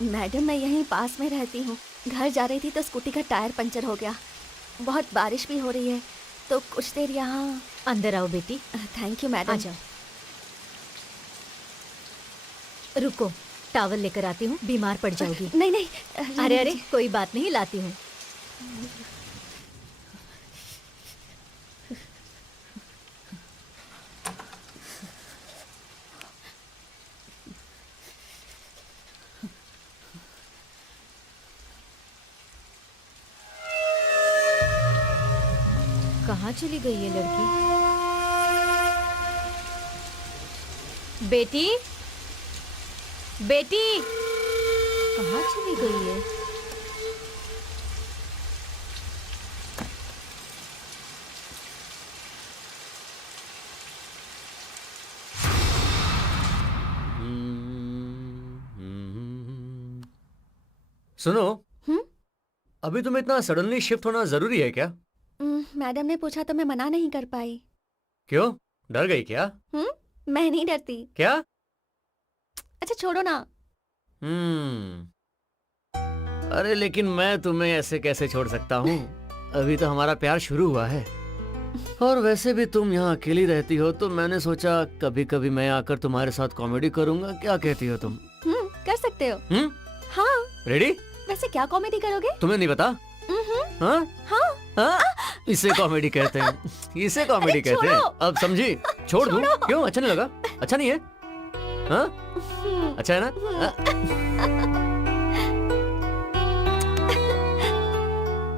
मैडम मैं यहीं पास में रहती हूँ। घर जा रही थी तो स्कूटी का टायर पंचर हो गया। बहुत बारिश भी हो रही है तो कुछ देर यहाँ। अंदर आओ बेटी। Thank you ah madam. जाओ। रुको, टॉवल लेकर आती हूँ, बीमार पड़ जाओगी। नहीं नहीं अरे अरे कोई बात नहीं, लाती हूँ। कहाँ चली गई ये लड़की? बेटी, बेटी, कहाँ चली गई है? सुनो, हम्म? अभी तुम्हें इतना सडनली शिफ्ट होना जरूरी है क्या? मैडम ने पूछा तो मैं मना नहीं कर पाई। क्यों, डर गई क्या? मैं नहीं डरती। क्या? अच्छा छोड़ो ना। अरे लेकिन मैं तुम्हें ऐसे कैसे छोड़ सकता हूँ? अभी तो हमारा प्यार शुरू हुआ है। और वैसे भी तुम यहाँ अकेली रहती हो तो मैंने सोचा कभी कभी मैं आकर तुम्हारे साथ कॉमेडी करूँगा। क्या कहती हो तुम? कर सकते हो। हाँ। रेडी? वैसे क्या कॉमेडी करोगे? तुम्हें नहीं पता? हाँ? हाँ। हाँ? इसे कॉमेडी कहते हैं। इसे कॉमेडी कहते हैं। अब समझी? छोड़ दूं? क्यों, अच्छा नहीं लगा? अच्छा नहीं है? हाँ? अच्छा है ना?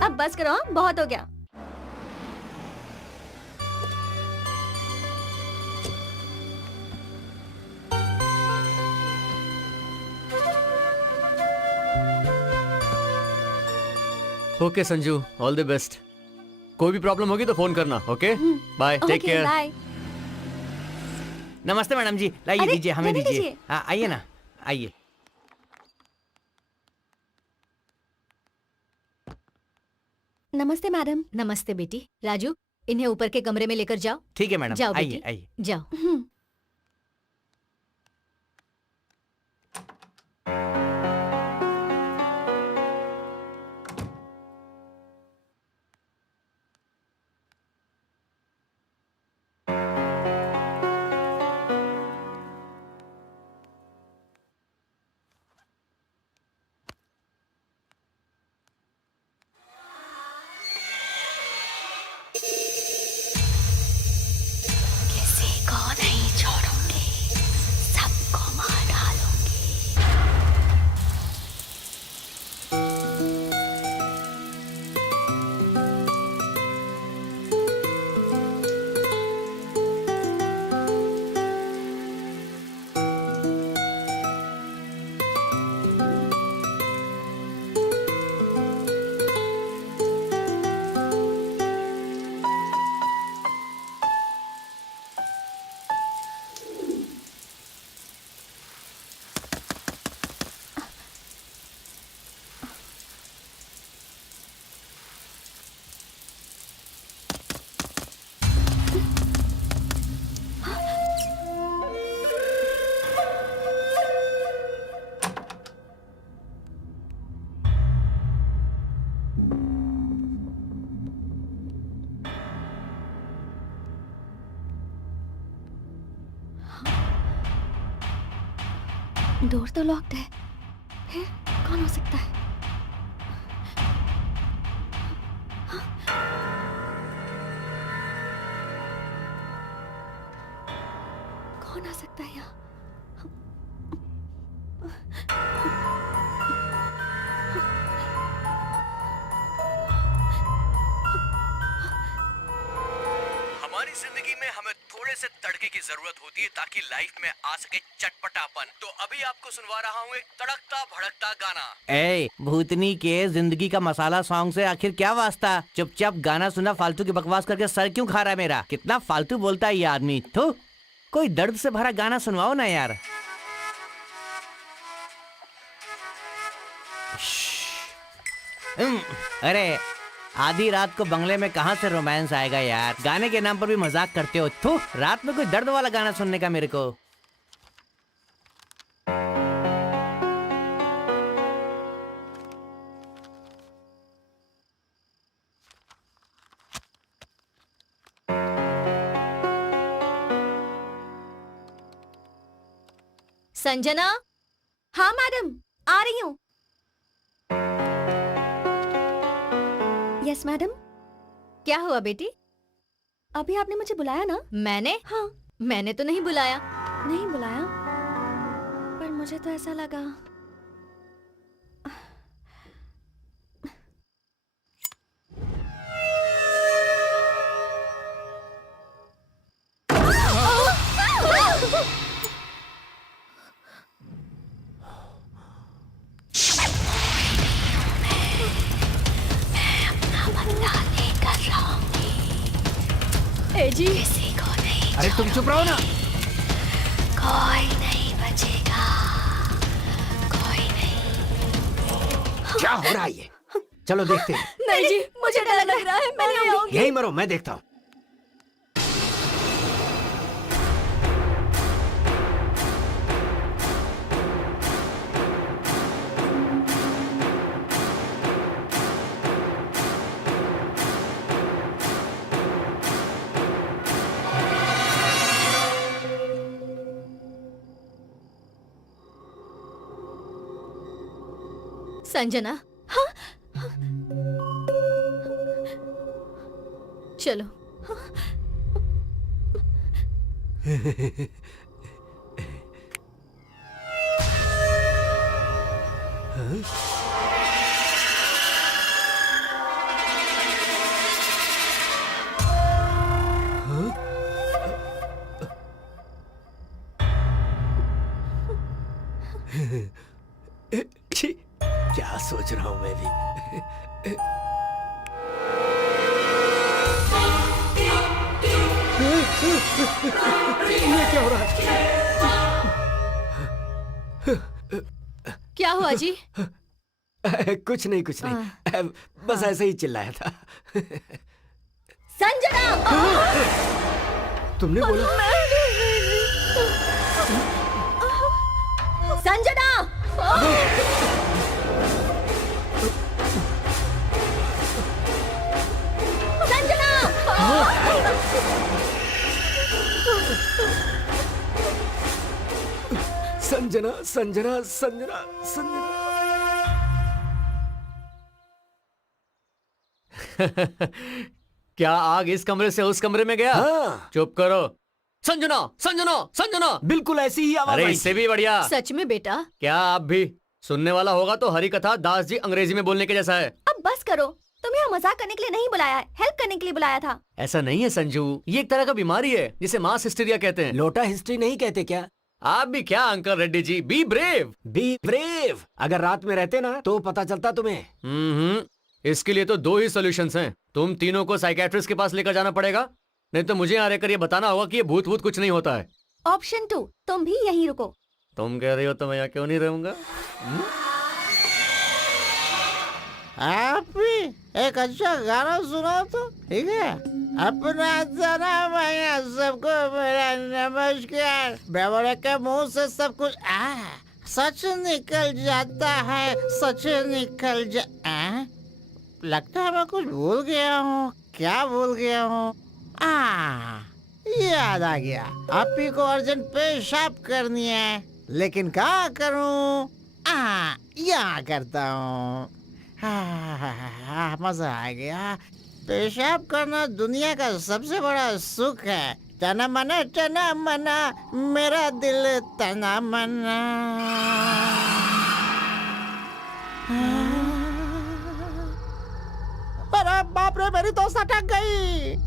अब बस करो, बहुत हो गया। Okay Sanju, all the best. कोई भी प्रॉब्लम होगी तो फोन करना। Okay, bye, take care. Bye. नमस्ते मैडम जी, लाइए अरे, दीजिए, हमें मैंने दीजिए। दीजिए। हाँ, आइए ना, आइए। नमस्ते मैडम। नमस्ते बेटी। राजू, इन्हें ऊपर के कमरे में लेकर जाओ। ठीक है मैडम, जाओ आइए बेटी, आइए। जाओ। किसी को नहीं छोड़ूंगी, सबको मार डालूंगी। डोर तो लॉक्ड है, फिर कौन हो सकता है? कौन आ सकता है यहाँ? हमारी जिंदगी में हमें थोड़े से तड़के की जरूरत होती है ताकि लाइफ में आ सके चटपटापन। तो अभी आपको सुनवा रहा हूँ एक तड़कता भड़कता गाना। ए भूतनी के जिंदगी का मसाला सॉन्ग से आखिर क्या वास्ता? चुपचाप गाना सुना, फालतू की बकवास करके सर क्यों खा रहा है मेरा? कितना फालतू बोलता है ये आदमी। तो कोई दर्द से भरा गाना सुनवाओ ना यार। अरे आधी रात को बंगले में कहाँ से रोमांस आएगा यार? गाने के नाम पर भी मजाक करते हो। थू, रात में कोई दर्द वाला गाना सुनने का मेरे को। संजना, हाँ मैडम, आ रही हूँ। Yes madam. क्या हुआ बेटी? अभी आपने मुझे बुलाया ना? मैंने? हाँ। मैंने तो नहीं बुलाया। नहीं बुलाया, पर मुझे तो ऐसा लगा। ए जी, अरे तुम चुप रहो ना। कोई नहीं बचेगा, कोई नहीं। क्या हो रहा है ये? चलो देखते हैं। नहीं जी, मुझे डर लग रहा है, मैं नहीं आऊंगी। यही मरो, मैं देखता हूँ। संजना, चलो। छी, क्या सोच रहा हूँ मैं भी। ये क्या हो रहा है? क्या हुआ जी? कुछ नहीं, कुछ नहीं, बस ऐसे ही चिल्लाया था। संजना! तुमने बोला? संजना! संजना, संजना, संजना, संजना। क्या आग इस कमरे से उस कमरे में गया? हाँ, चुप करो। संजना, संजना, संजना। बिल्कुल ऐसी ही आवाज अरे आई इससे थी। भी बढ़िया। सच में बेटा? क्या आप भी? सुनने वाला होगा तो हरी कथा दास जी अंग्रेजी में बोलने के जैसा है। अब बस करो, तुम्हें यहाँ मजाक करने के लिए नहीं बुलाया है, हेल्प करने के लिए बुलाया था। ऐसा नहीं है संजू, ये एक तरह का बीमारी है जिसे मास हिस्टीरिया कहते हैं। लोटा हिस्ट्री नहीं कहते क्या? आप भी क्या uncle Reddy ji, be brave. Be brave. अगर रात में रहते ना तो पता चलता तुम्हें। इसके लिए तो दो ही सॉल्यूशंस हैं। तुम तीनों को साइकेट्रिस्ट के पास लेकर जाना पड़ेगा, नहीं तो मुझे यहाँ रहकर ये बताना होगा कि ये भूत भूत कुछ नहीं होता है। ऑप्शन 2, तुम भी यहीं रुको। तुम कह रही हो तो मैं यहाँ क्यों नहीं रहूंगा? आप भी एक अच्छा गाना सुनाओ तो, ठीक है? अपना जनामाया सबको मेरा नमस्कार। बेवड़े के मुंह से सब कुछ सच निकल जाता है, सच निकल लगता है मैं कुछ भूल गया हूँ। क्या भूल गया हूँ? याद आ गया। आप ही को अर्जेंट पेशाब करनी है, लेकिन क्या करूँ? यहाँ करता हूँ। मजा आ गया। पेशाब करना दुनिया का सबसे बड़ा सुख है। तना मना मेरा दिल तना मना। अरे बाप रे, मेरी तो सटक गई।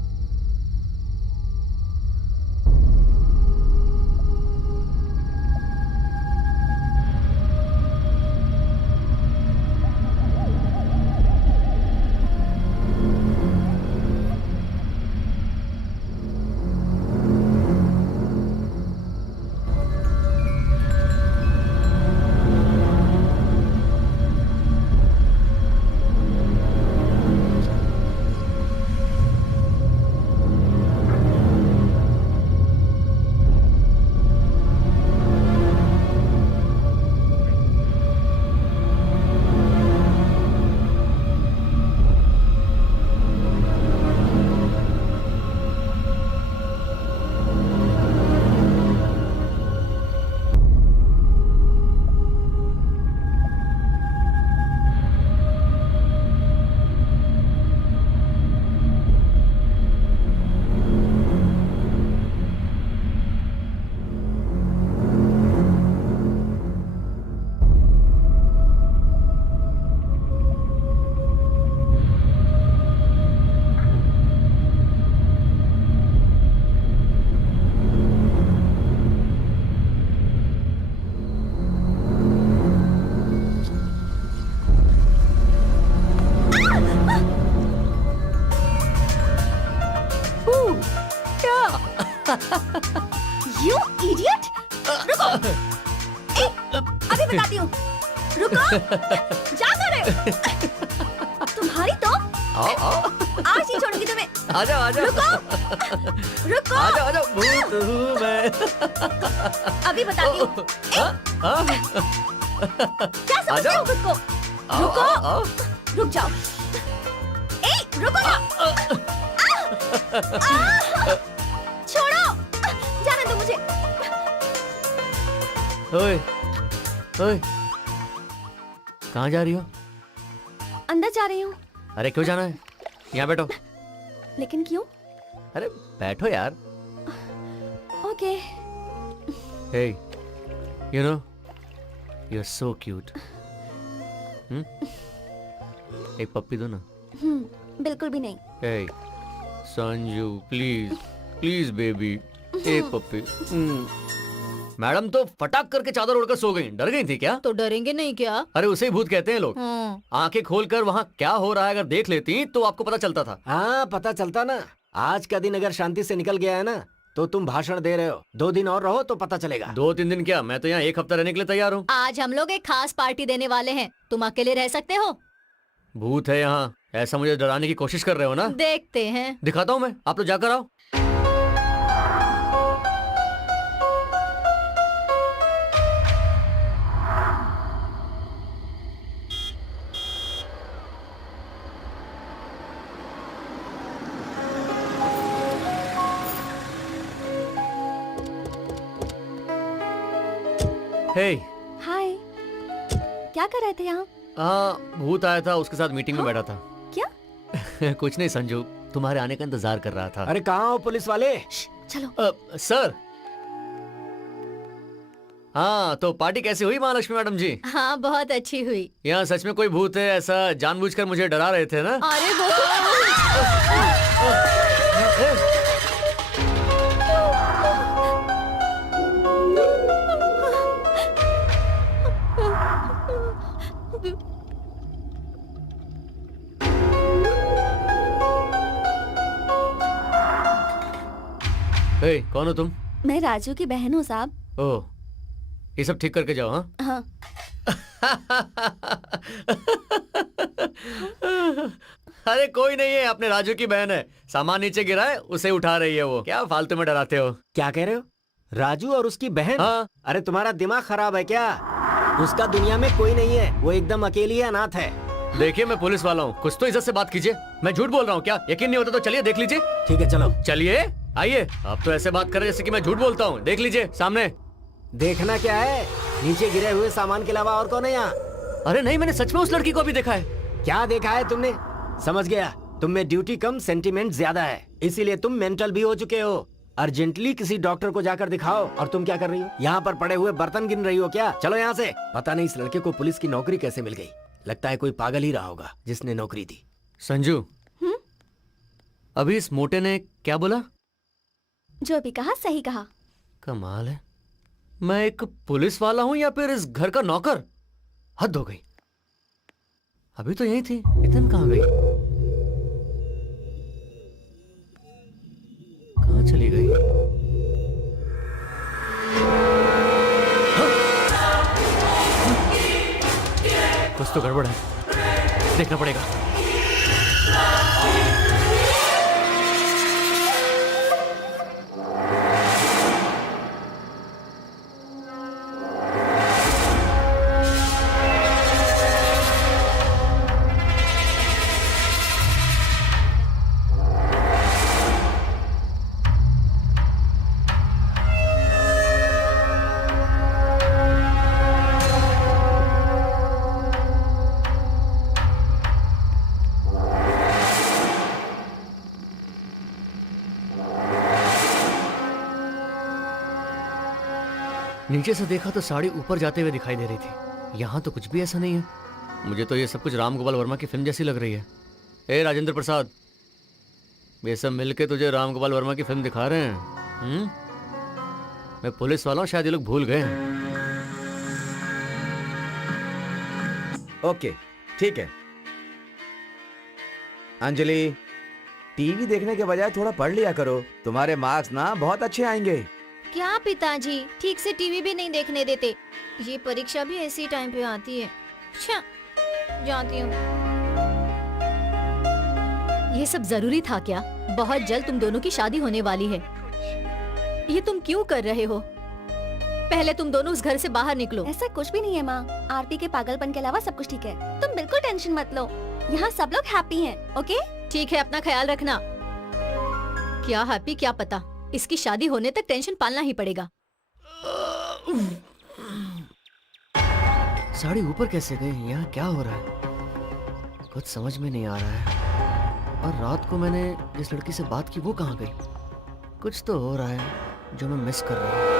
You idiot! रुको! ए, अभी बताती हूँ। रुको! जा करे! तुम्हारी तो आओ आओ आज ही छोड़ूंगी तुम्हें। आ जाओ आ जाओ रुको! आ जाओ भूत हूँ मैं। अभी बताती हूँ। हाँ? क्या समझते हो खुद को? रुको! रुक जाओ। ए, रुको ना! छोड़ो! जाने दो मुझे। ओए ओए कहाँ जा रही हो? अंदर जा रही हूँ। अरे क्यों जाना है? यहाँ बैठो। लेकिन क्यों? अरे बैठो यार। Okay. Hey, you know, you're so cute. एक पप्पी दो ना। बिल्कुल भी नहीं। Hey, Sanju, please, please baby, एक पप्पी। मैडम तो फटाक करके चादर ओढ़कर सो गई। डर गई थी क्या? तो डरेंगे नहीं क्या? अरे उसे ही भूत कहते हैं लोग। आंखें खोलकर वहाँ क्या हो रहा है अगर देख लेती तो आपको पता चलता था। हाँ पता चलता ना। आज का दिन अगर शांति से निकल गया है ना तो तुम भाषण दे रहे हो। 2 दिन और रहो तो पता चलेगा। 2-3 दिन क्या, मैं तो यहाँ 1 हफ्ता रहने के लिए तैयार हूँ। आज हम लोग एक खास पार्टी देने वाले हैं। तुम अकेले रह सकते हो? भूत है यहाँ, ऐसा मुझे डराने की कोशिश कर रहे हो ना? देखते हैं। दिखाता हूँ मैं, आप लोग जाकर आओ। हे हाय। क्या कर रहे थे यहाँ? हाँ भूत आया था, उसके साथ मीटिंग में बैठा था। क्या? कुछ नहीं संजू, तुम्हारे आने का इंतजार कर रहा था। अरे कहाँ हो पुलिस वाले? चलो। सर। हाँ तो पार्टी कैसी हुई महालक्ष्मी मैडम जी? हाँ बहुत अच्छी हुई। यहाँ सच में कोई भूत है ऐसा जानबूझकर मुझे डरा रहे थे ना? अरे वो हे, कौन हो तुम? मैं राजू की बहन हूँ साहब। ओह, ये सब ठीक करके जाओ। हाँ हाँ। अरे कोई नहीं है, अपने राजू की बहन है। सामान नीचे गिरा है, उसे उठा रही है वो। क्या फालतू में डराते हो? क्या कह रहे हो? राजू और उसकी बहन? हाँ। अरे तुम्हारा दिमाग खराब है क्या? उसका दुनिया में कोई नहीं है, वो एकदम अकेली है, अनाथ है। देखिए मैं पुलिस वाला हूँ, कुछ तो इज्जत से बात कीजिए। मैं झूठ बोल रहा हूँ क्या? यकीन नहीं होता तो चलिए देख लीजिए। ठीक है चलो। चलिए आइए। आप तो ऐसे बात कर रहे हैं जैसे कि मैं झूठ बोलता हूँ। देख लीजिए सामने। देखना क्या है? नीचे गिरे हुए सामान के अलावा और कौन है यहाँ? अरे नहीं, मैंने सच में उस लड़की को भी देखा है। क्या देखा है तुमने? समझ गया, तुम में ड्यूटी कम सेंटिमेंट ज्यादा है, इसीलिए तुम मेंटल भी हो चुके हो। अर्जेंटली किसी डॉक्टर को जाकर दिखाओ। और तुम क्या कर रही हो? यहाँ पर पड़े हुए बर्तन गिन रही हो क्या? चलो यहाँ से। पता नहीं इस लड़के को पुलिस की नौकरी कैसे मिल गई। लगता है कोई पागल ही रहा होगा जिसने नौकरी दी। संजू, अभी इस मोटे ने क्या बोला? जो भी कहा सही कहा। कमाल है, मैं एक पुलिस वाला हूँ या फिर इस घर का नौकर? हद हो गई। अभी तो यही थी, इतन कहाँ गई? कहाँ चली गई? हाँ? कुछ तो गड़बड़ है, देखना पड़ेगा। नीचे से देखा तो साड़ी ऊपर जाते हुए दिखाई दे रही थी। यहाँ तो कुछ भी ऐसा नहीं है। मुझे तो ये सब कुछ राम गोपाल वर्मा की फिल्म जैसी लग रही है। ए राजेंद्र प्रसाद, ये सब मिलके तुझे राम गोपाल वर्मा की फिल्म दिखा रहे हैं? मैं पुलिस वाला हूँ, शायद ये लोग भूल गए हैं। ओके ठीक है। अंजलि, टीवी देखने के बजाय थोड़ा पढ़ लिया करो। तुम्हारे मार्क्स ना बहुत अच्छे आएंगे। पिताजी ठीक से टीवी भी नहीं देखने देते। ये परीक्षा भी ऐसी टाइम पे आती है। अच्छा, जाती हूँ। ये सब जरूरी था क्या? बहुत जल्द तुम दोनों की शादी होने वाली है। ये तुम क्यों कर रहे हो? पहले तुम दोनों उस घर से बाहर निकलो। ऐसा कुछ भी नहीं है माँ, आरती के पागलपन के अलावा सब कुछ ठीक है। तुम बिल्कुल टेंशन मत लो, यहाँ सब लोग हैप्पी हैं, ओके? ठीक है, अपना ख्याल रखना। क्या हैप्पी क्या पता, इसकी शादी होने तक टेंशन पालना ही पड़ेगा। साड़ी ऊपर कैसे गई? यहाँ क्या हो रहा है? कुछ समझ में नहीं आ रहा है। और रात को मैंने जिस लड़की से बात की वो कहाँ गई? कुछ तो हो रहा है जो मैं मिस कर रहा हूँ।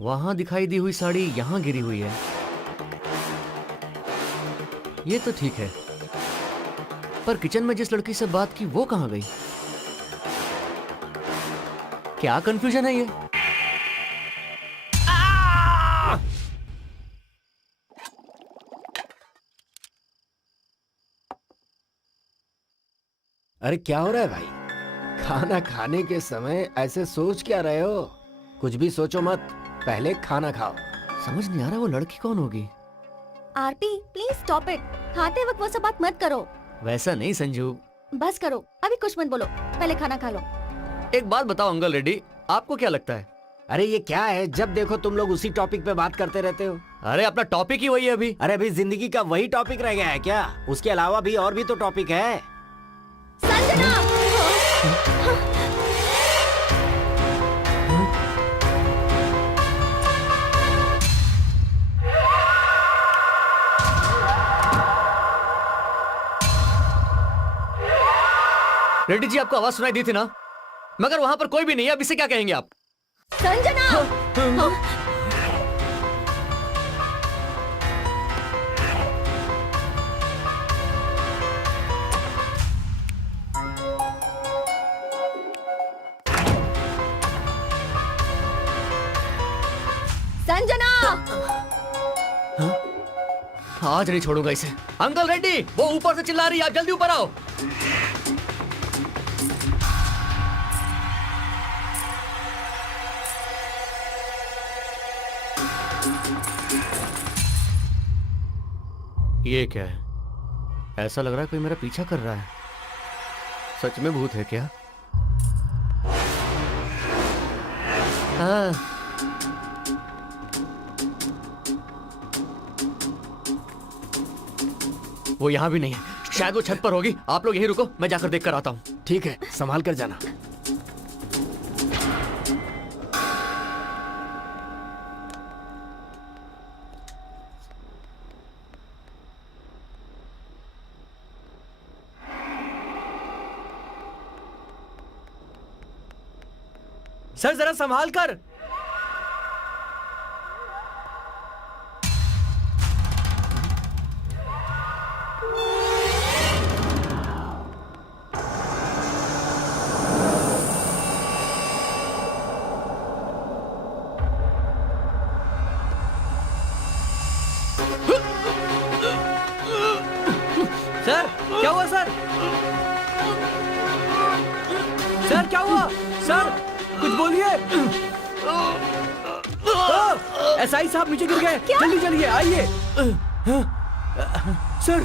वहां दिखाई दी हुई साड़ी यहां गिरी हुई है। ये तो ठीक है, पर किचन में जिस लड़की से बात की वो कहां गई? क्या कंफ्यूजन है ये? अरे क्या हो रहा है भाई? खाना खाने के समय ऐसे सोच क्या रहे हो? कुछ भी सोचो मत, पहले खाना खाओ। समझ नहीं आ रहा वो लड़की कौन होगी। आरती प्लीज स्टॉप इट, खाते वक्त वो सब बात मत करो। वैसा नहीं संजू। बस करो, अभी कुछ मत बोलो, पहले खाना खा लो। एक बात बताओ अंकल रेड्डी, आपको क्या लगता है? अरे ये क्या है, जब देखो तुम लोग उसी टॉपिक पे बात करते रहते हो। अरे अपना टॉपिक ही वही है अभी। अरे अभी जिंदगी का वही टॉपिक रह गया है क्या? उसके अलावा भी और भी तो टॉपिक है। संजना! रेड्डी जी आपको आवाज सुनाई दी थी ना, मगर वहां पर कोई भी नहीं है। अब इसे क्या कहेंगे आप? संजना! संजना! आज नहीं छोड़ूंगा इसे। अंकल रेड्डी, वो ऊपर से चिल्ला रही है, आप जल्दी ऊपर आओ। ये क्या है? ऐसा लग रहा है कोई मेरा पीछा कर रहा है। सच में भूत है क्या? हाँ। वो यहाँ भी नहीं है, शायद वो छत पर होगी। आप लोग यहीं रुको, मैं जाकर देख कर आता हूँ। ठीक है, संभाल कर जाना। सर जरा संभाल कर। सर क्या हुआ सर? सर क्या हुआ? सर कुछ बोलिए। एसआई साहब नीचे गिर गए, जल्दी चलिए, आइए। सर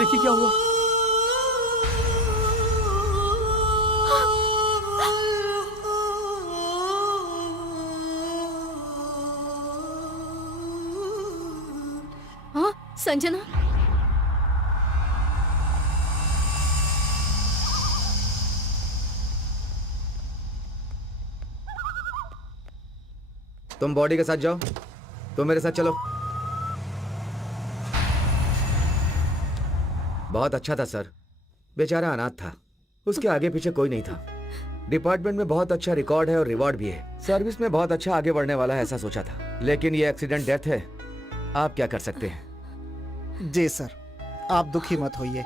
देखिए क्या हुआ। हाँ संजना, तुम बॉडी के साथ जाओ, तुम मेरे साथ चलो। बहुत अच्छा था सर, बेचारा अनाथ था, उसके आगे पीछे कोई नहीं था। डिपार्टमेंट में बहुत अच्छा रिकॉर्ड है और रिवॉर्ड भी है, सर्विस में बहुत अच्छा आगे बढ़ने वाला है ऐसा सोचा था, लेकिन ये एक्सीडेंट डेथ है। आप क्या कर सकते हैं? जी सर, आप दुखी मत होइए।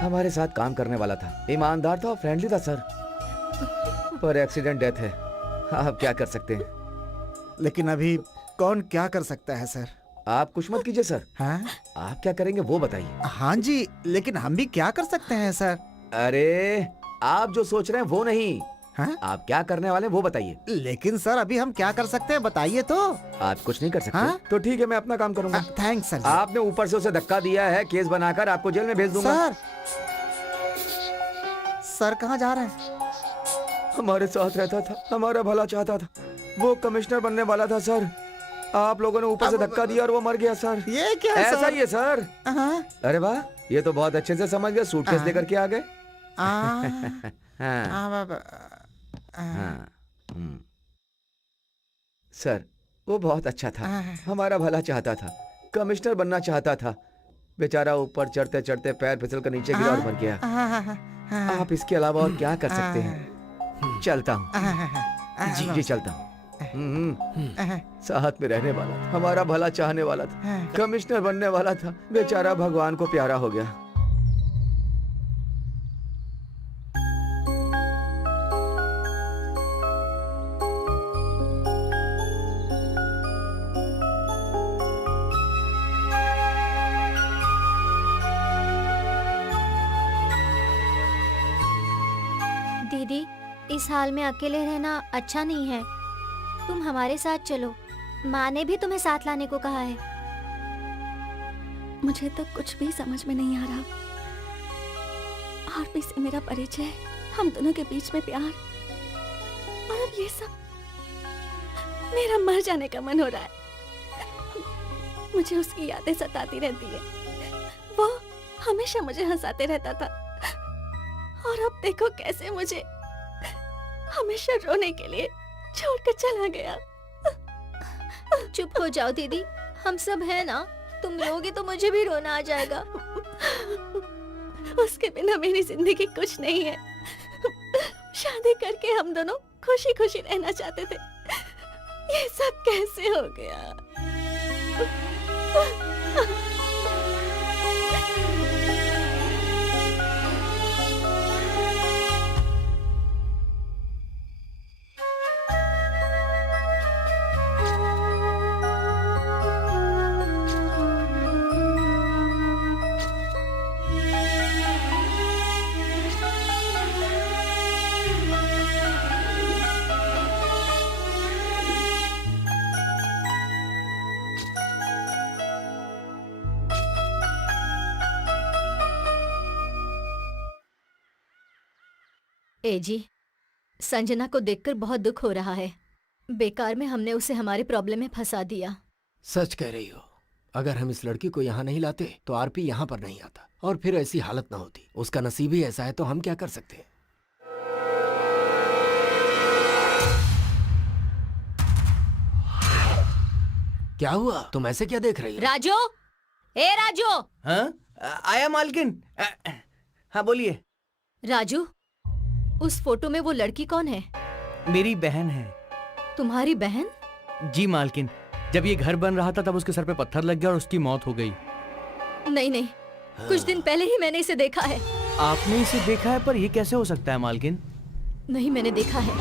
हमारे साथ काम करने वाला था, ईमानदार था और फ्रेंडली था सर, पर एक्सीडेंट डेथ है। आप क्या कर सकते हैं? लेकिन अभी कौन क्या कर सकता है सर? आप कुछ मत कीजिए सर, हाँ आप क्या करेंगे वो बताइए। हाँ जी, लेकिन हम भी क्या कर सकते हैं सर? अरे आप जो सोच रहे हैं वो नहीं, हाँ? आप क्या करने वाले हैं वो बताइए। लेकिन सर अभी हम क्या कर सकते हैं बताइए तो। आप कुछ नहीं कर सकते? हाँ? तो ठीक है, मैं अपना काम करूंगा। थैंक्स सर जी। आपने ऊपर से उसे धक्का दिया है, केस बनाकर आपको जेल में भेज दूंगा। सर सर कहाँ जा रहे हैं? हमारे साथ रहता था, हमारा भला चाहता था, वो कमिश्नर बनने वाला था सर। आप लोगों ने ऊपर से धक्का दिया और वो मर गया सर। ये क्या है ऐसा सर? ही है सर। हाँ? अरे वाह, ये तो बहुत अच्छे से समझ गए, सूटकेस हाँ। लेकर के आ गए। हाँ, हाँ, हाँ, बाबा, हाँ, हाँ, सर वो बहुत अच्छा था, हाँ। हमारा भला चाहता था, कमिश्नर बनना चाहता था। बेचारा ऊपर चढ़ते चढ़ते पैर फिसल कर नीचे गिरा और मर गया। हाँ, हाँ, हाँ, आप इसके अलावा और क्या कर सकते हैं? चलता हूँ जी जी, चलता हूँ। साथ में रहने वाला था, हमारा भला चाहने वाला था, कमिश्नर बनने वाला था, बेचारा भगवान को प्यारा हो गया। दीदी, इस हाल में अकेले रहना अच्छा नहीं है, तुम हमारे साथ चलो। माँ ने भी तुम्हें साथ लाने को कहा है। मुझे तो कुछ भी समझ में नहीं आ रहा। आरपी से मेरा परिचय, हम दोनों के बीच में प्यार, और अब ये सब। मेरा मर जाने का मन हो रहा है। मुझे उसकी यादें सताती रहती है। वो हमेशा मुझे हंसाते रहता था, और अब देखो कैसे मुझे हमेशा रोने के लिए छोड़कर चला गया। चुप हो जाओ दीदी, हम सब है ना, तुम रोगे तो मुझे भी रोना आ जाएगा। उसके बिना मेरी जिंदगी कुछ नहीं है। शादी करके हम दोनों खुशी खुशी रहना चाहते थे, ये सब कैसे हो गया? ए जी, संजना को देखकर बहुत दुख हो रहा है। बेकार में हमने उसे हमारे प्रॉब्लम में फंसा दिया। सच कह रही हो, अगर हम इस लड़की को यहाँ नहीं लाते तो आरपी यहाँ पर नहीं आता, और फिर ऐसी हालत ना होती। उसका नसीब ही ऐसा है, तो हम क्या कर सकते हैं? क्या हुआ? तुम ऐसे क्या देख रही हो? राजू, ए राजू, हाँ? आया मालकिन। हाँ बोलिए। राजू, उस फोटो में वो लड़की कौन है? मेरी बहन है। तुम्हारी बहन? जी मालकिन, जब ये घर बन रहा था तब उसके सर पे पत्थर लग गया और उसकी मौत हो गई। नहीं नहीं, कुछ दिन पहले ही मैंने इसे देखा है। आपने इसे देखा है, पर ये कैसे हो सकता है मालकिन? नहीं, मैंने देखा है।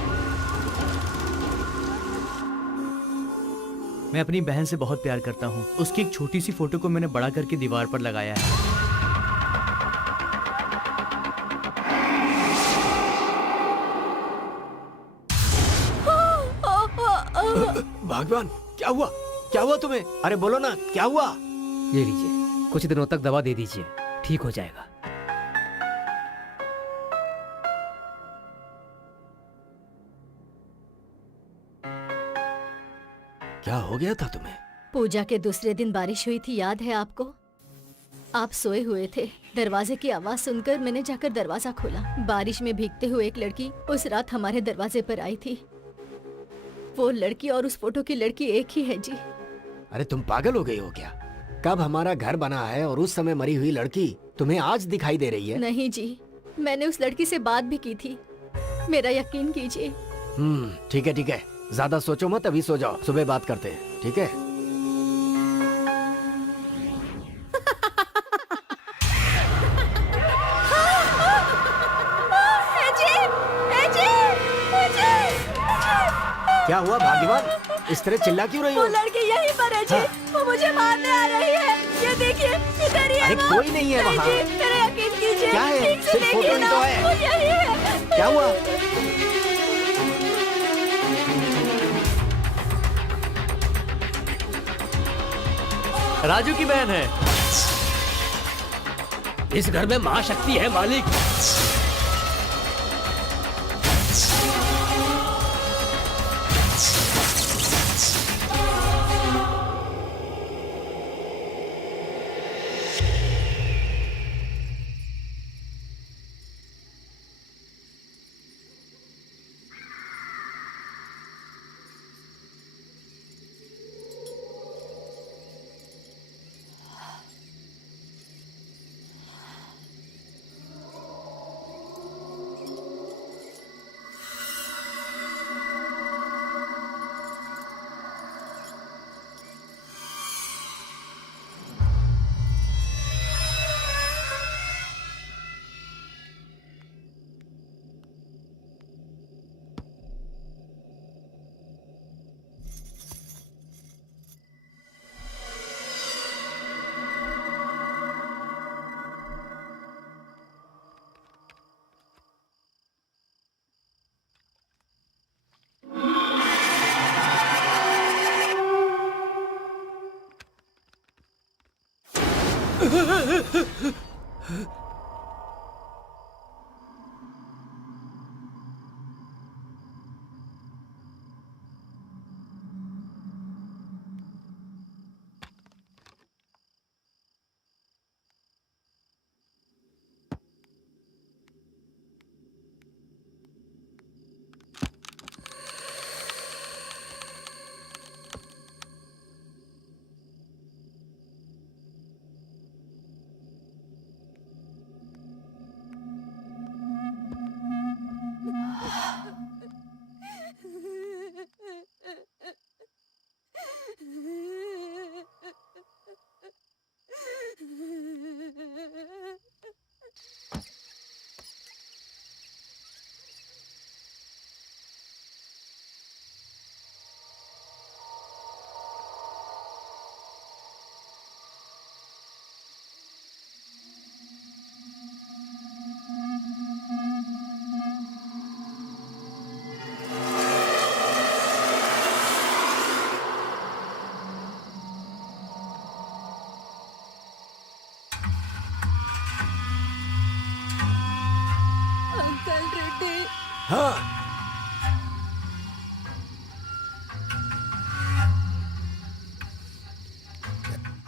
मैं अपनी बहन से बहुत प्यार करता हूँ। उसकी एक छोटी सी फोटो को मैंने बड़ा करके दीवार पर लगाया है। भगवान, क्या हुआ? क्या हुआ तुम्हें? अरे बोलो ना, क्या हुआ? ये लीजिए, कुछ दिनों तक दवा दे दीजिए, ठीक हो जाएगा। क्या हो गया था तुम्हें? पूजा के दूसरे दिन बारिश हुई थी, याद है आपको? आप सोए हुए थे। दरवाजे की आवाज सुनकर मैंने जाकर दरवाजा खोला। बारिश में भीगते हुए एक लड़की उस रात हमारे दरवाजे पर आई थी। वो लड़की और उस फोटो की लड़की एक ही है जी। अरे तुम पागल हो गई हो क्या? कब हमारा घर बना है और उस समय मरी हुई लड़की तुम्हें आज दिखाई दे रही है? नहीं जी, मैंने उस लड़की से बात भी की थी, मेरा यकीन कीजिए। ठीक है ठीक है, ज्यादा सोचो मत, अभी सो जाओ, सुबह बात करते हैं, ठीक है? क्या हुआ भाग्यवान, इस तरह चिल्ला क्यों रही हो? वो लड़की यहीं पर है जी। वो मुझे मारने आ रही है, ये देखिए, इधर ही है। अरे वो। कोई नहीं है वहाँ। जी, मेरा यकीन कीजिए। क्या है? ठीक से सिर्फ देखिए फोटो ही ना, तो है। वो यही है। क्या हुआ? राजू की बहन है। इस घर में महाशक्ति है मालिक। अंकल रेड्डी। हाँ,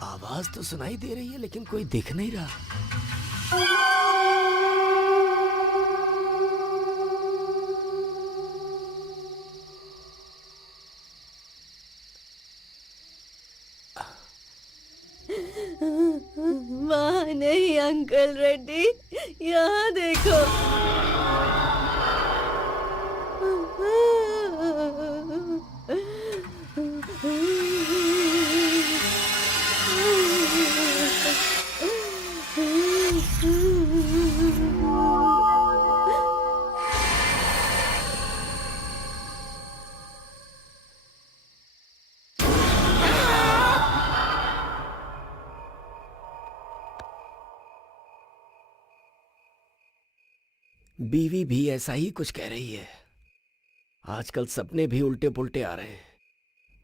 आवाज तो सुनाई दे रही है लेकिन कोई दिख नहीं रहा। वहाँ नहीं अंकल रेड्डी, यहाँ देखो। बीवी भी ऐसा ही कुछ कह रही है। आजकल सपने भी उल्टे पुल्टे आ रहे हैं।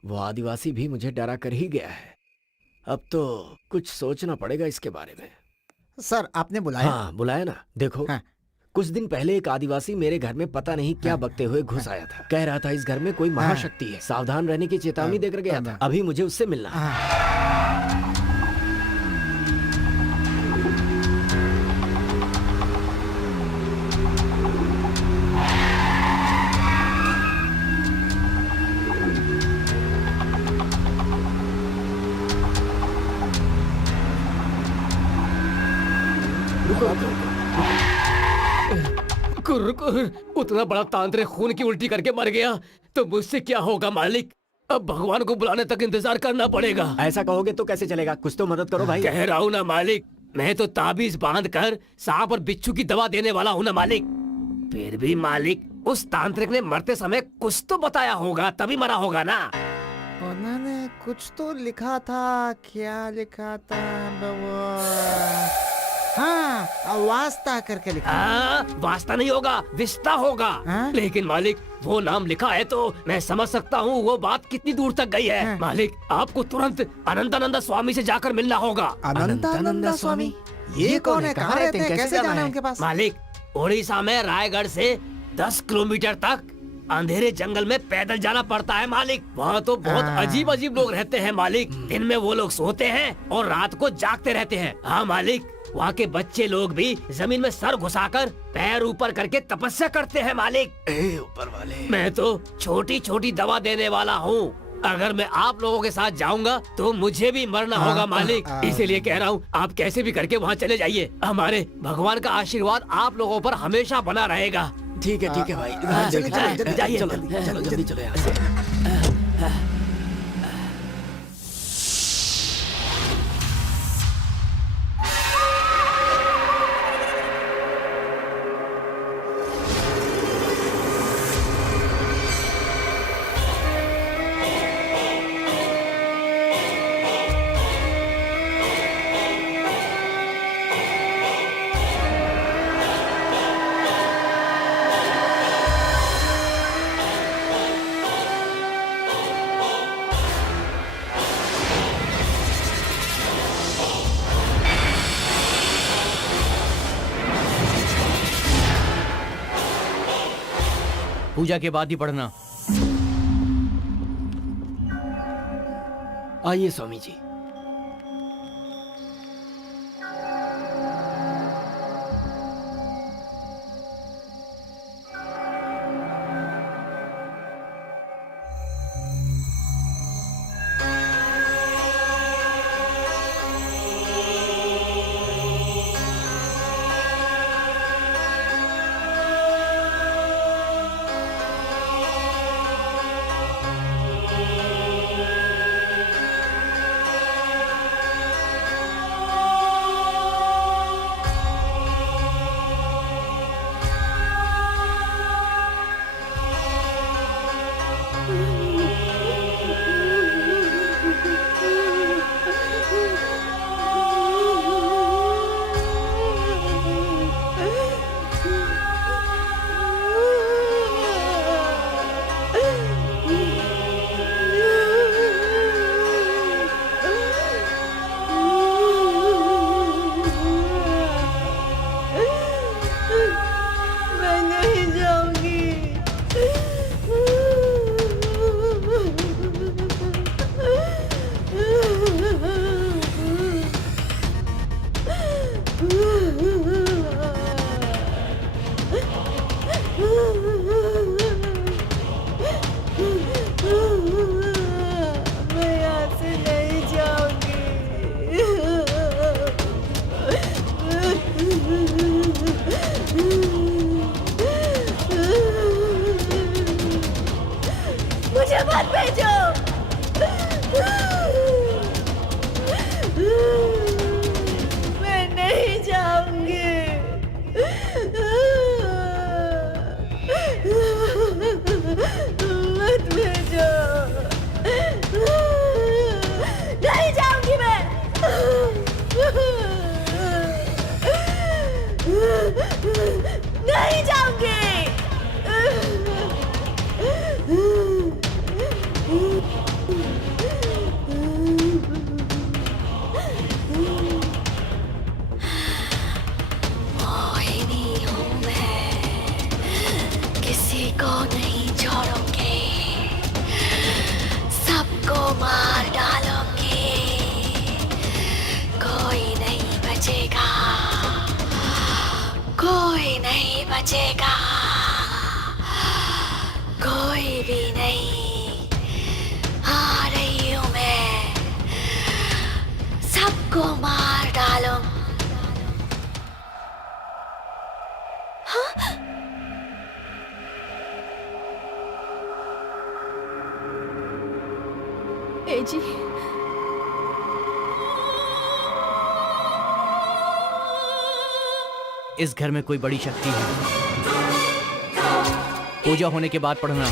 वो आदिवासी भी मुझे डरा कर ही गया है। अब तो कुछ सोचना पड़ेगा इसके बारे में। सर आपने बुलाया? हाँ बुलाया ना। देखो हाँ। कुछ दिन पहले एक आदिवासी मेरे घर में पता नहीं क्या बकते हुए घुस आया था। कह रहा था इस घर में कोई महाशक्ति है, सावधान रहने की चेतावनी देकर गया था। अभी मुझे उससे मिलना है। उतना बड़ा तांत्रिक खून की उल्टी करके मर गया तो मुझसे क्या होगा मालिक? अब भगवान को बुलाने तक इंतजार करना पड़ेगा। ऐसा कहोगे तो कैसे चलेगा? कुछ तो मदद करो भाई। कह रहा हूँ ना मालिक, मैं तो ताबीज बांध कर सांप और बिच्छू की दवा देने वाला हूँ ना मालिक। फिर भी मालिक, उस तांत्रिक ने मरते समय कुछ तो बताया होगा, तभी मरा होगा ना। उन्होंने कुछ तो लिखा था। क्या लिखा था बाबा? हाँ, वास्ता करके लिखा। वास्ता नहीं होगा, विस्ता होगा। हाँ? लेकिन मालिक, वो नाम लिखा है तो मैं समझ सकता हूँ वो बात कितनी दूर तक गई है। हाँ? मालिक, आपको तुरंत अनंतानंदा स्वामी से जाकर मिलना होगा। अनंतानंदा स्वामी? ये कौन है? कहाँ रहते हैं? कैसे जाना है उनके पास? मालिक, उड़ीसा में रायगढ़ से 10 किलोमीटर तक अंधेरे जंगल में पैदल जाना पड़ता है मालिक। वहाँ तो बहुत अजीब अजीब लोग रहते हैं मालिक। दिन में वो लोग सोते हैं और रात को जागते रहते हैं। हाँ मालिक, वहाँ के बच्चे लोग भी जमीन में सर घुसाकर पैर ऊपर करके तपस्या करते हैं मालिक। ऊपर वाले। मैं तो छोटी छोटी दवा देने वाला हूँ। अगर मैं आप लोगों के साथ जाऊंगा तो मुझे भी मरना होगा मालिक। इसीलिए कह रहा हूँ, आप कैसे भी करके वहाँ चले जाइए। हमारे भगवान का आशीर्वाद आप लोगों पर हमेशा बना रहेगा। ठीक है भाई। जाइए, जल्दी चलो यहाँ से। पूजा के बाद ही पढ़ना। आइए स्वामी जी। बचेगा, कोई भी नहीं। आ रही हूँ मैं, सबको मार डालूं। ए जी, इस घर में कोई बड़ी शक्ति है। पूजा होने के बाद पढ़ना।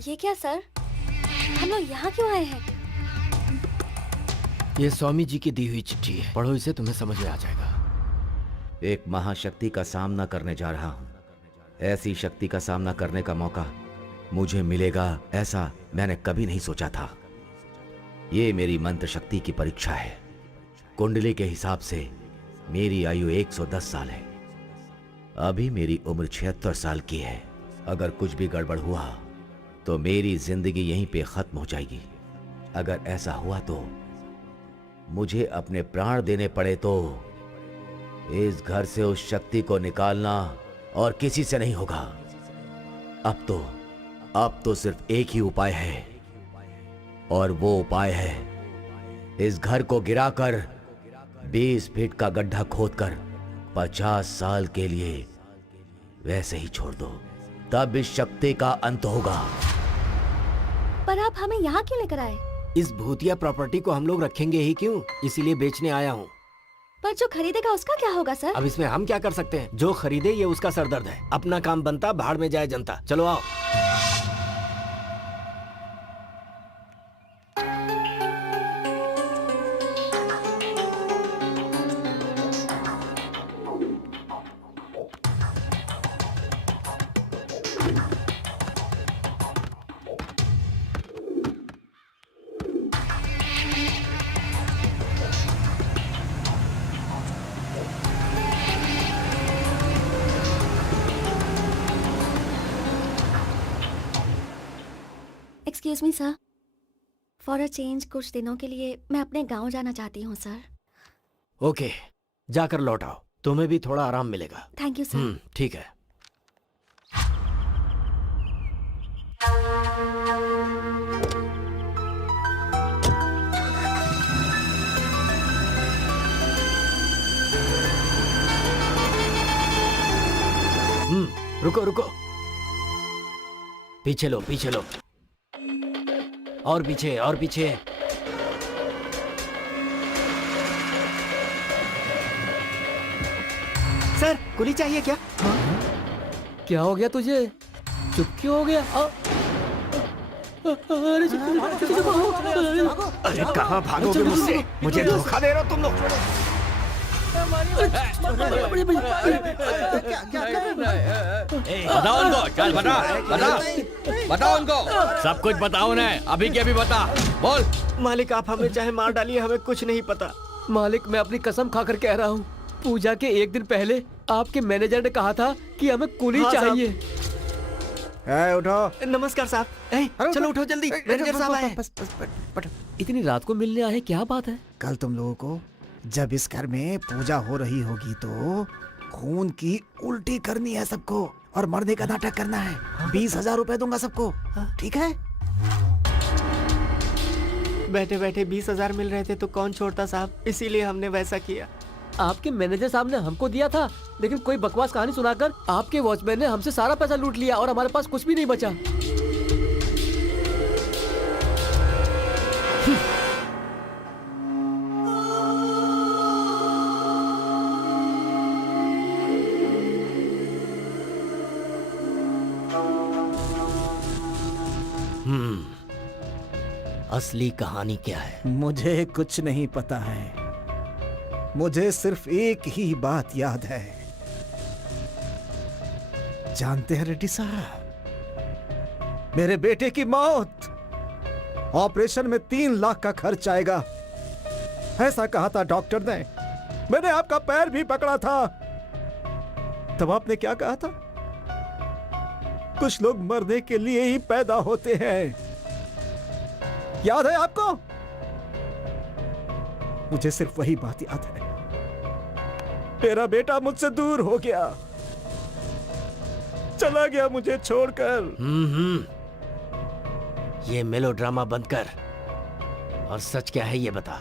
ये क्या सर, हम लोग यहाँ क्यों आए हैं? ये स्वामी जी की दी हुई चिट्ठी है, पढ़ो इसे, तुम्हें समझ में आ जाएगा। एक महाशक्ति का सामना करने जा रहा हूं। ऐसी शक्ति का सामना करने का मौका मुझे मिलेगा, ऐसा मैंने कभी नहीं सोचा था। ये मेरी मंत्र शक्ति की परीक्षा है। कुंडली के हिसाब से मेरी आयु 110 साल है। अभी मेरी उम्र 76 साल की है। अगर कुछ भी गड़बड़ हुआ तो मेरी जिंदगी यहीं पे खत्म हो जाएगी। अगर ऐसा हुआ तो मुझे अपने प्राण देने पड़े तो इस घर से उस शक्ति को निकालना और किसी से नहीं होगा। अब तो सिर्फ एक ही उपाय है, और वो उपाय है इस घर को गिराकर 20 फीट का गड्ढा खोदकर 50 साल के लिए वैसे ही छोड़ दो, तब इस शक्ति का अंत होगा। पर आप हमें यहाँ क्यों लेकर आए? इस भूतिया प्रॉपर्टी को हम लोग रखेंगे ही क्यों, इसीलिए बेचने आया हूँ। पर जो खरीदेगा उसका क्या होगा सर? अब इसमें हम क्या कर सकते हैं? जो खरीदे ये उसका सरदर्द है। अपना काम बनता, भाड़ में जाए जनता। चलो आओ। Excuse me sir, for a change कुछ दिनों के लिए मैं अपने गांव जाना चाहती हूँ सर। ओके, जाकर लौट आओ, तुम्हें भी थोड़ा आराम मिलेगा। Thank you sir. ठीक है। रुको रुको, पीछे लो पीछे लो, और पीछे और पीछे। सर, कुली चाहिए क्या? क्या हो गया तुझे? चुप क्यों हो गया? अरे कहाँ भागोगे मुझसे? मुझे धोखा दे रहे हो तुम लोग। बताओ उनको, चल बताओ उनको, सब कुछ बताओ उन्हें, अभी के अभी बता, बोल। मालिक, आप हमें चाहे मार डालिए, हमें कुछ नहीं पता। मालिक, मैं अपनी कसम खाकर कह रहा हूँ, पूजा के एक दिन पहले आपके मैनेजर ने कहा था कि हमें कुली चाहिए। उठो। नमस्कार साहब। चलो उठो जल्दी, मैनेजर साहब आए। इतनी रात को मिलने आए, क्या बात है? कल तुम लोगों को जब इस घर में पूजा हो रही होगी तो खून की उल्टी करनी है सबको, और मरने का नाटक करना है। 20,000 रुपए दूंगा सबको, ठीक है? बैठे बैठे 20,000 मिल रहे थे तो कौन छोड़ता साहब, इसीलिए हमने वैसा किया। आपके मैनेजर साहब ने हमको दिया था, लेकिन कोई बकवास कहानी सुनाकर आपके वॉचमैन ने हमसे सारा पैसा लूट लिया और हमारे पास कुछ भी नहीं बचा। असली कहानी क्या है? मुझे कुछ नहीं पता है। मुझे सिर्फ एक ही बात याद है। जानते हैं रेड्डी साहब, मेरे बेटे की मौत, ऑपरेशन में 3 लाख का खर्च आएगा, ऐसा कहा था डॉक्टर ने। मैंने आपका पैर भी पकड़ा था। तब आपने क्या कहा था? कुछ लोग मरने के लिए ही पैदा होते हैं। याद है आपको? मुझे सिर्फ वही बात याद है। मेरा बेटा मुझसे दूर हो गया, चला गया मुझे छोड़कर। ये मेलोड्रामा बंद कर और सच क्या है ये बता।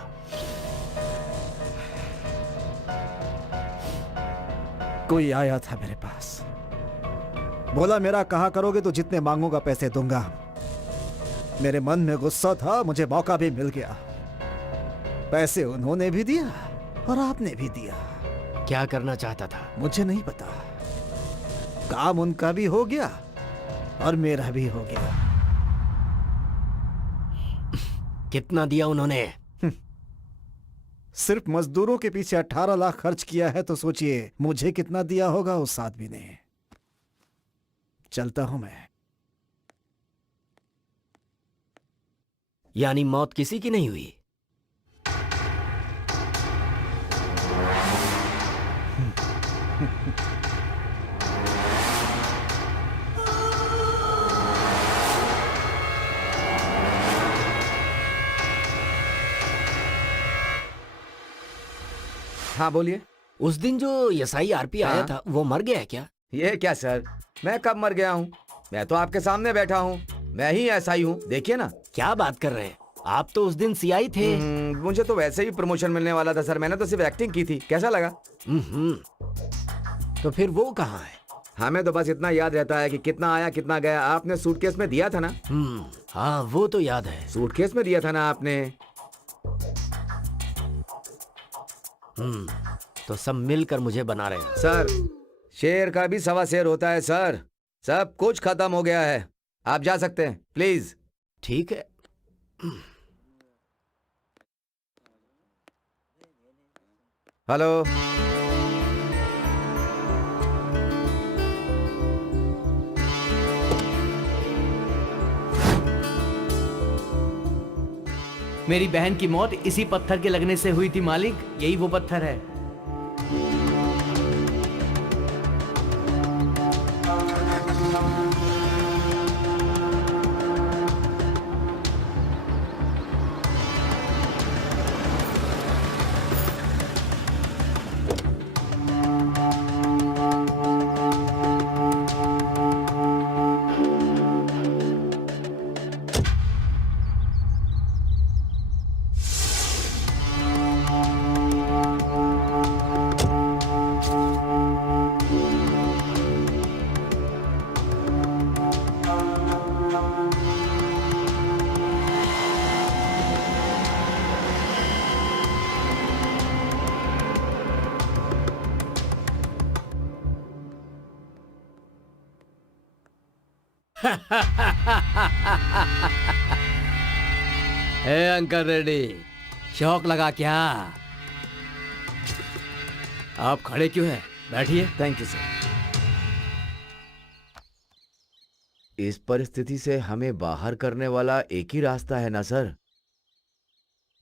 कोई आया था मेरे पास, बोला मेरा कहा करोगे तो जितने मांगूंगा पैसे दूंगा। मेरे मन में गुस्सा था, मुझे मौका भी मिल गया। पैसे उन्होंने भी दिया और आपने भी दिया। क्या करना चाहता था? मुझे नहीं पता। काम उनका भी हो गया और मेरा भी हो गया। कितना दिया उन्होंने? सिर्फ मजदूरों के पीछे 18 लाख खर्च किया है, तो सोचिए मुझे कितना दिया होगा उस आदमी ने। चलता हूं मैं। यानी मौत किसी की नहीं हुई? हाँ बोलिए। उस दिन जो एसआई आरपी आया हाँ? था वो मर गया है क्या? ये क्या सर, मैं कब मर गया हूँ? मैं तो आपके सामने बैठा हूँ, मैं ही ऐसा ही हूँ, देखिए ना। क्या बात कर रहे हैं? आप तो उस दिन सीआई थे। मुझे तो वैसे ही प्रमोशन मिलने वाला था सर, मैंने तो सिर्फ एक्टिंग की थी। कैसा लगा? तो फिर वो कहाँ है? हमें तो बस इतना याद रहता है कि कितना आया कितना गया। आपने सूटकेस में दिया था ना? हाँ वो तो याद है। सूटकेस में दिया था ना आपने? तो सब मिलकर मुझे बना रहे हैं। सर, शेर का भी 1.25 शेर होता है सर। सब कुछ खत्म हो गया है, आप जा सकते हैं प्लीज। ठीक है। हेलो। मेरी बहन की मौत इसी पत्थर के लगने से हुई थी मालिक, यही वो पत्थर है। हे अंकल रेड्डी, शौक लगा क्या? आप खड़े क्यों हैं? बैठिए। Thank you sir. इस परिस्थिति से हमें बाहर करने वाला एक ही रास्ता है ना सर?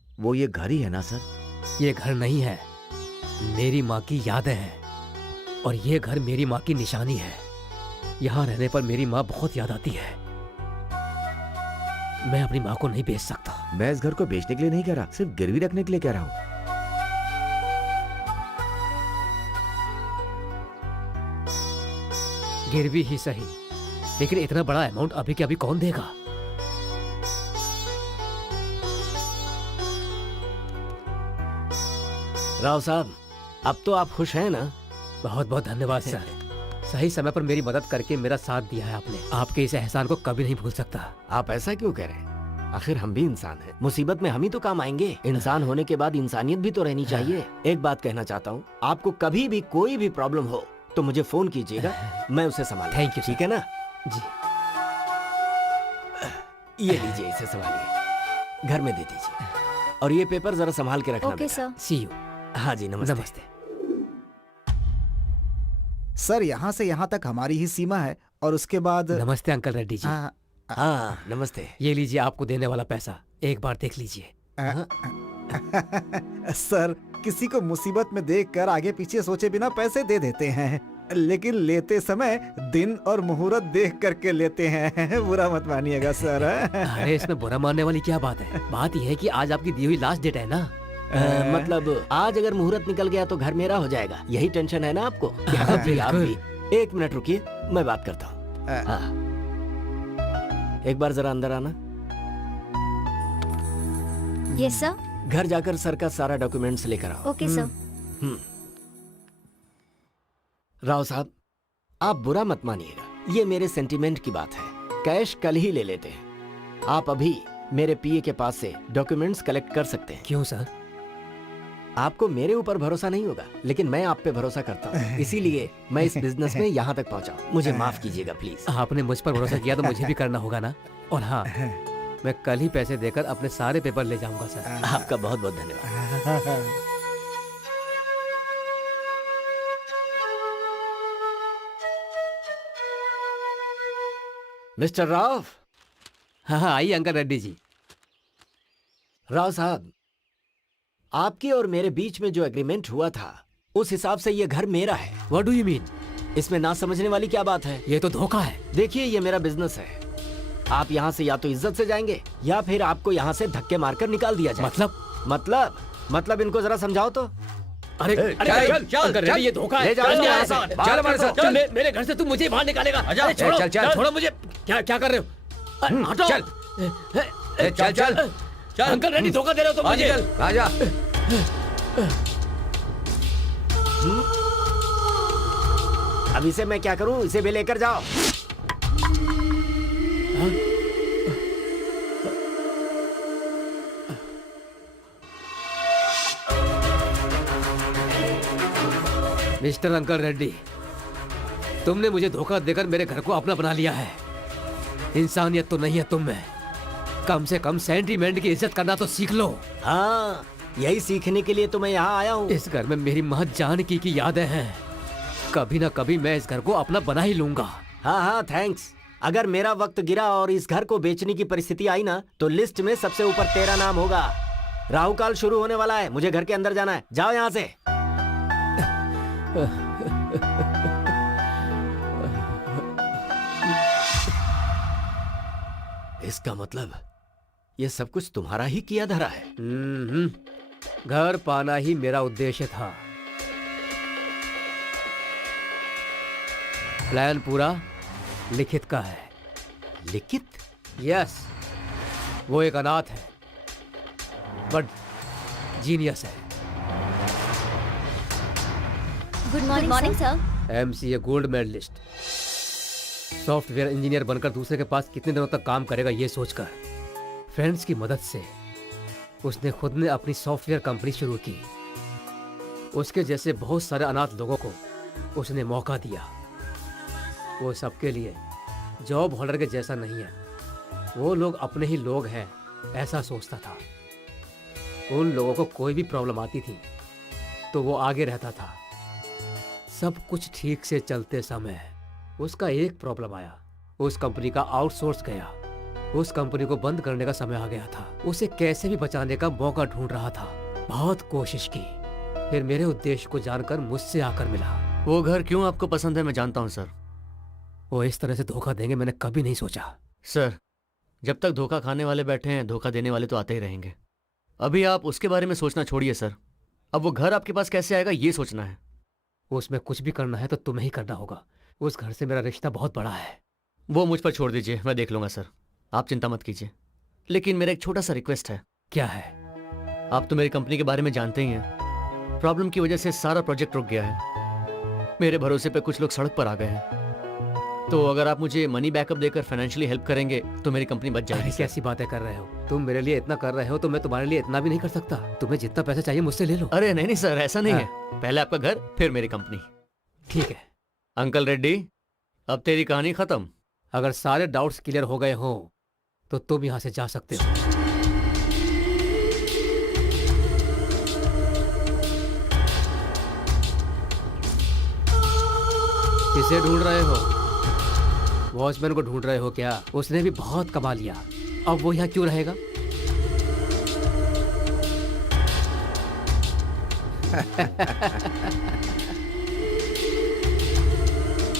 वो ये घर ही है ना सर? ये घर नहीं है, मेरी माँ की यादें हैं, और ये घर मेरी माँ की निशानी है। यहाँ रहने पर मेरी माँ बहुत याद आती है। मैं अपनी माँ को नहीं बेच सकता। मैं इस घर को बेचने के लिए नहीं कह रहा, सिर्फ गिरवी रखने के लिए कह रहा हूँ। गिरवी ही सही, लेकिन इतना बड़ा अमाउंट अभी के अभी कौन देगा? राव साहब, अब तो आप खुश हैं ना? बहुत बहुत धन्यवाद सर। सही समय पर मेरी मदद करके मेरा साथ दिया है आपने। आपके इस एहसान को कभी नहीं भूल सकता। आप ऐसा क्यों कह रहे हैं? आखिर हम भी इंसान हैं। मुसीबत में हम ही तो काम आएंगे। इंसान होने के बाद इंसानियत भी तो रहनी चाहिए। एक बात कहना चाहता हूँ, आपको कभी भी कोई भी प्रॉब्लम हो तो मुझे फोन कीजिएगा, मैं उसे संभाल। Thank you. ठीक है ना? जी। ये लीजिए, इसे संभालिए। घर में दे दीजिए। और ये पेपर जरा संभाल के रखना ओके बेटा। सर। See you. हाँ जी, नमस्ते। नमस्ते। सर यहाँ से यहाँ तक हमारी ही सीमा है और उसके बाद नमस्ते अंकल रेड्डी जी। हाँ, हाँ नमस्ते। ये लीजिए आपको देने वाला पैसा, एक बार देख लीजिए। सर किसी को मुसीबत में देखकर आगे पीछे सोचे बिना पैसे दे देते हैं, लेकिन लेते समय दिन और मुहूर्त देख करके लेते हैं। बुरा मत मानिएगा सर। अरे इसमें बुरा मानने वाली क्या बात है? बात यह है कि आज आपकी दी हुई लास्ट डेट है ना। मतलब आज अगर मुहूर्त निकल गया तो घर मेरा हो जाएगा, यही टेंशन है ना आपको? आप भी। एक मिनट रुकिए, मैं बात करता हूँ। हाँ। एक बार जरा अंदर आना। Yes sir. घर जाकर सर का सारा डॉक्यूमेंट्स लेकर आओ। Okay sir. राव साहब, आप बुरा मत मानिएगा, ये मेरे सेंटीमेंट की बात है। कैश कल ही ले लेते हैं। आप अभी मेरे पीए के पास से डॉक्यूमेंट्स कलेक्ट कर सकते हैं। क्यों सर? आपको मेरे ऊपर भरोसा नहीं होगा, लेकिन मैं आप पे भरोसा करता हूँ, इसीलिए मैं इस बिजनेस में यहाँ तक पहुँचा हूँ। मुझे माफ कीजिएगा प्लीज। आपने मुझ पर भरोसा किया तो मुझे भी करना होगा ना। और हाँ, मैं कल ही पैसे देकर अपने सारे पेपर ले जाऊंगा सर। आपका बहुत बहुत धन्यवाद। मिस्टर राव। हाँ हाँ, आइए अंकल रेड्डी जी। राव साहब, आपके और मेरे बीच में जो एग्रीमेंट हुआ था उस हिसाब से ये घर मेरा है। What do you mean? इसमें ना समझने वाली क्या बात है? ये तो धोखा है। देखिए, ये मेरा बिजनेस है। आप यहाँ से या तो इज्जत से जाएंगे या फिर आपको यहाँ से धक्के मारकर निकाल दिया जाए। मतलब इनको जरा समझाओ तो। अरे चल, अंकल रेड्डी, ये धोखा है। ले जाओ चल इसको यहाँ यहाँ से। से। बाहर हमारे साथ, निकालो। चल। मेरे घर से तू मुझे ही बाहर निकालेगा। अरे छोड़ो, चल, चल। छोड़ो मुझे। क्या कर रहे हो? हटो। चल। चल। अंकल रेड्डी, धोखा दे रहे हो तुम मुझे। राजा। अब इसे मैं क्या करूँ? इसे भी लेकर जाओ। मिस्टर अंकल रेड्डी, तुमने मुझे धोखा देकर मेरे घर को अपना बना लिया है। इंसानियत तो नहीं है तुम में। कम से कम सेंटीमेंट की इज्जत करना तो सीख लो। हाँ, यही सीखने के लिए तो मैं यहाँ आया हूँ। इस घर में मेरी माँ जानकी की यादें हैं। कभी ना कभी मैं इस घर को अपना बना ही लूंगा। हाँ, थैंक्स। अगर मेरा वक्त गिरा और इस घर को बेचने की परिस्थिति आई ना, तो लिस्ट में सबसे ऊपर तेरा नाम होगा। राहु काल शुरू होने वाला है, मुझे घर के अंदर जाना है। जाओ यहाँ से। इसका मतलब ये सब कुछ तुम्हारा ही किया धरा है। घर पाना ही मेरा उद्देश्य था। प्लान पूरा लिखित का है। लिखित? यस, वो एक अनाथ है बट जीनियस है। Good morning sir. MCA gold medalist. Software engineer बनकर दूसरे के पास कितने दिनों तक काम करेगा ये सोचकर फ्रेंड्स की मदद से उसने खुद ने अपनी सॉफ्टवेयर कंपनी शुरू की। उसके जैसे बहुत सारे अनाथ लोगों को उसने मौका दिया। वो सबके लिए जॉब होल्डर के जैसा नहीं है, वो लोग अपने ही लोग हैं ऐसा सोचता था। उन लोगों को कोई भी प्रॉब्लम आती थी तो वो आगे रहता था। सब कुछ ठीक से चलते समय उसका एक प्रॉब्लम आया। उस कंपनी का आउटसोर्स गया। उस कंपनी को बंद करने का समय आ गया था। उसे कैसे भी बचाने का मौका ढूंढ रहा था। बहुत कोशिश की, फिर मेरे उद्देश्य को जानकर मुझसे आकर मिला। वो घर क्यों आपको पसंद है मैं जानता हूँ सर। वो इस तरह से धोखा देंगे मैंने कभी नहीं सोचा। सर, जब तक धोखा खाने वाले बैठे हैं, धोखा देने वाले तो आते ही रहेंगे। अभी आप उसके बारे में सोचना छोड़िए सर। अब वो घर आपके पास कैसे आएगा ये सोचना है। उसमें कुछ भी करना है तो तुम्हें ही करना होगा। उस घर से मेरा रिश्ता बहुत बड़ा है। वो मुझ पर छोड़ दीजिए, मैं देख लूंगा सर। आप चिंता मत कीजिए। लेकिन मेरा एक छोटा सा रिक्वेस्ट है। क्या है? आप तो मेरी कंपनी के बारे में जानते ही हैं। प्रॉब्लम की वजह से सारा प्रोजेक्ट रुक गया है। मेरे भरोसे पे कुछ लोग सड़क पर आ गए हैं। तो अगर आप मुझे मनी बैकअप देकर फाइनेंशियली हेल्प करेंगे तो मेरी कंपनी बच जाएगी। अरे कैसी बातें कर रहे हो तुम? मेरे लिए इतना कर रहे हो तो मैं तुम्हारे लिए इतना भी नहीं कर सकता। तुम्हें जितना पैसा चाहिए मुझसे ले लो। अरे नहीं सर, ऐसा नहीं है। पहले आपका घर फिर मेरी कंपनी। ठीक है अंकल रेड्डी, अब तेरी कहानी खत्म। अगर सारे डाउट्स क्लियर हो गए हो तो तुम यहाँ से जा सकते हो। किसे ढूंढ रहे हो? वॉचमैन को ढूंढ रहे हो क्या? उसने भी बहुत कमा लिया, अब वो यहाँ क्यों रहेगा?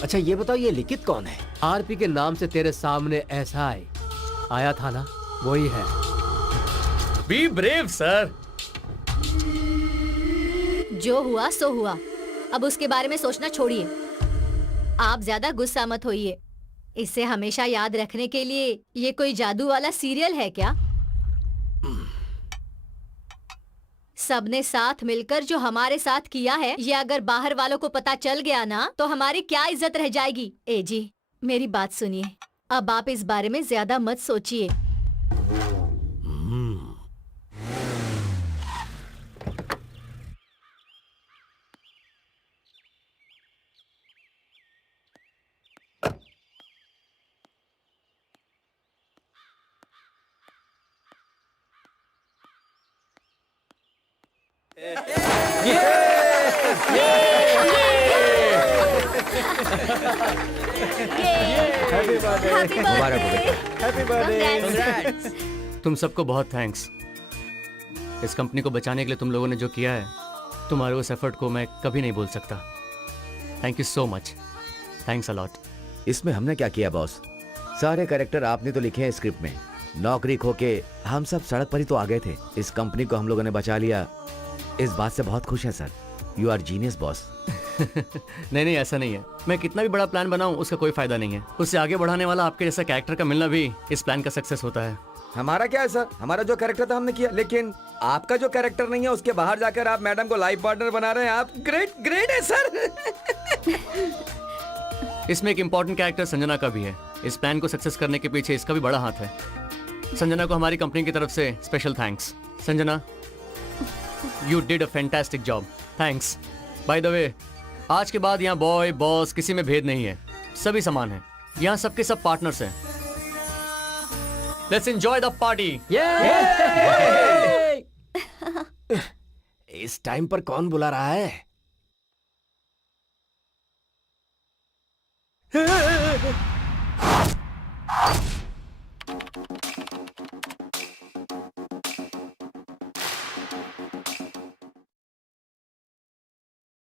अच्छा ये बताओ, ये लिखित कौन है? आरपी के नाम से तेरे सामने ऐसा आया था ना, वही है। Be brave sir. जो हुआ सो हुआ, अब उसके बारे में सोचना छोड़िए। आप ज्यादा गुस्सा मत होइए। इसे हमेशा याद रखने के लिए ये कोई जादू वाला सीरियल है क्या? सबने साथ मिलकर जो हमारे साथ किया है, ये अगर बाहर वालों को पता चल गया ना, तो हमारी क्या इज्जत रह जाएगी। ए जी, मेरी बात सुनिए, अब आप इस बारे में ज्यादा मत सोचिए। मुबारक हो बेटा। Happy birthday. तुम सबको बहुत थैंक्स। इस कंपनी को बचाने के लिए तुम लोगों ने जो किया है, तुम्हारे उस एफर्ट को मैं कभी नहीं भूल सकता। Thank you so much. Thanks a lot. इसमें हमने क्या किया बॉस? सारे कैरेक्टर आपने तो लिखे हैं स्क्रिप्ट में। नौकरी खो के हम सब सड़क पर ही तो आ गए थे। इस कंपनी को हम लोगों ने बचा लिया, इस बात से बहुत खुश है sir. You are genius boss. नहीं, ऐसा नहीं है। मैं कितना भी बड़ा प्लान बनाऊं, उसका कोई फायदा नहीं है। उससे आगे बढ़ाने वाला आपके जैसा कैरेक्टर का मिलना भी इस प्लान का सक्सेस होता है। हमारा क्या है सर, हमारा जो कैरेक्टर था हमने किया, लेकिन आपका जो कैरेक्टर नहीं है उसके बाहर जाकर आप मैडम को लाइफ पार्टनर बना रहे हैं। आप ग्रेट है सर। इसमें एक इम्पोर्टेंट कैरेक्टर संजना का भी है। इस प्लान को सक्सेस करने के पीछे इसका भी बड़ा हाथ है। संजना को हमारी कंपनी की तरफ से special thanks. Sanjana, you did a fantastic job. Thanks. By the way, आज के बाद यहाँ बॉय बॉस किसी में भेद नहीं है, सभी समान हैं। यहाँ सबके सब पार्टनर्स हैं। Let's enjoy the party. इस टाइम पर कौन बुला रहा है?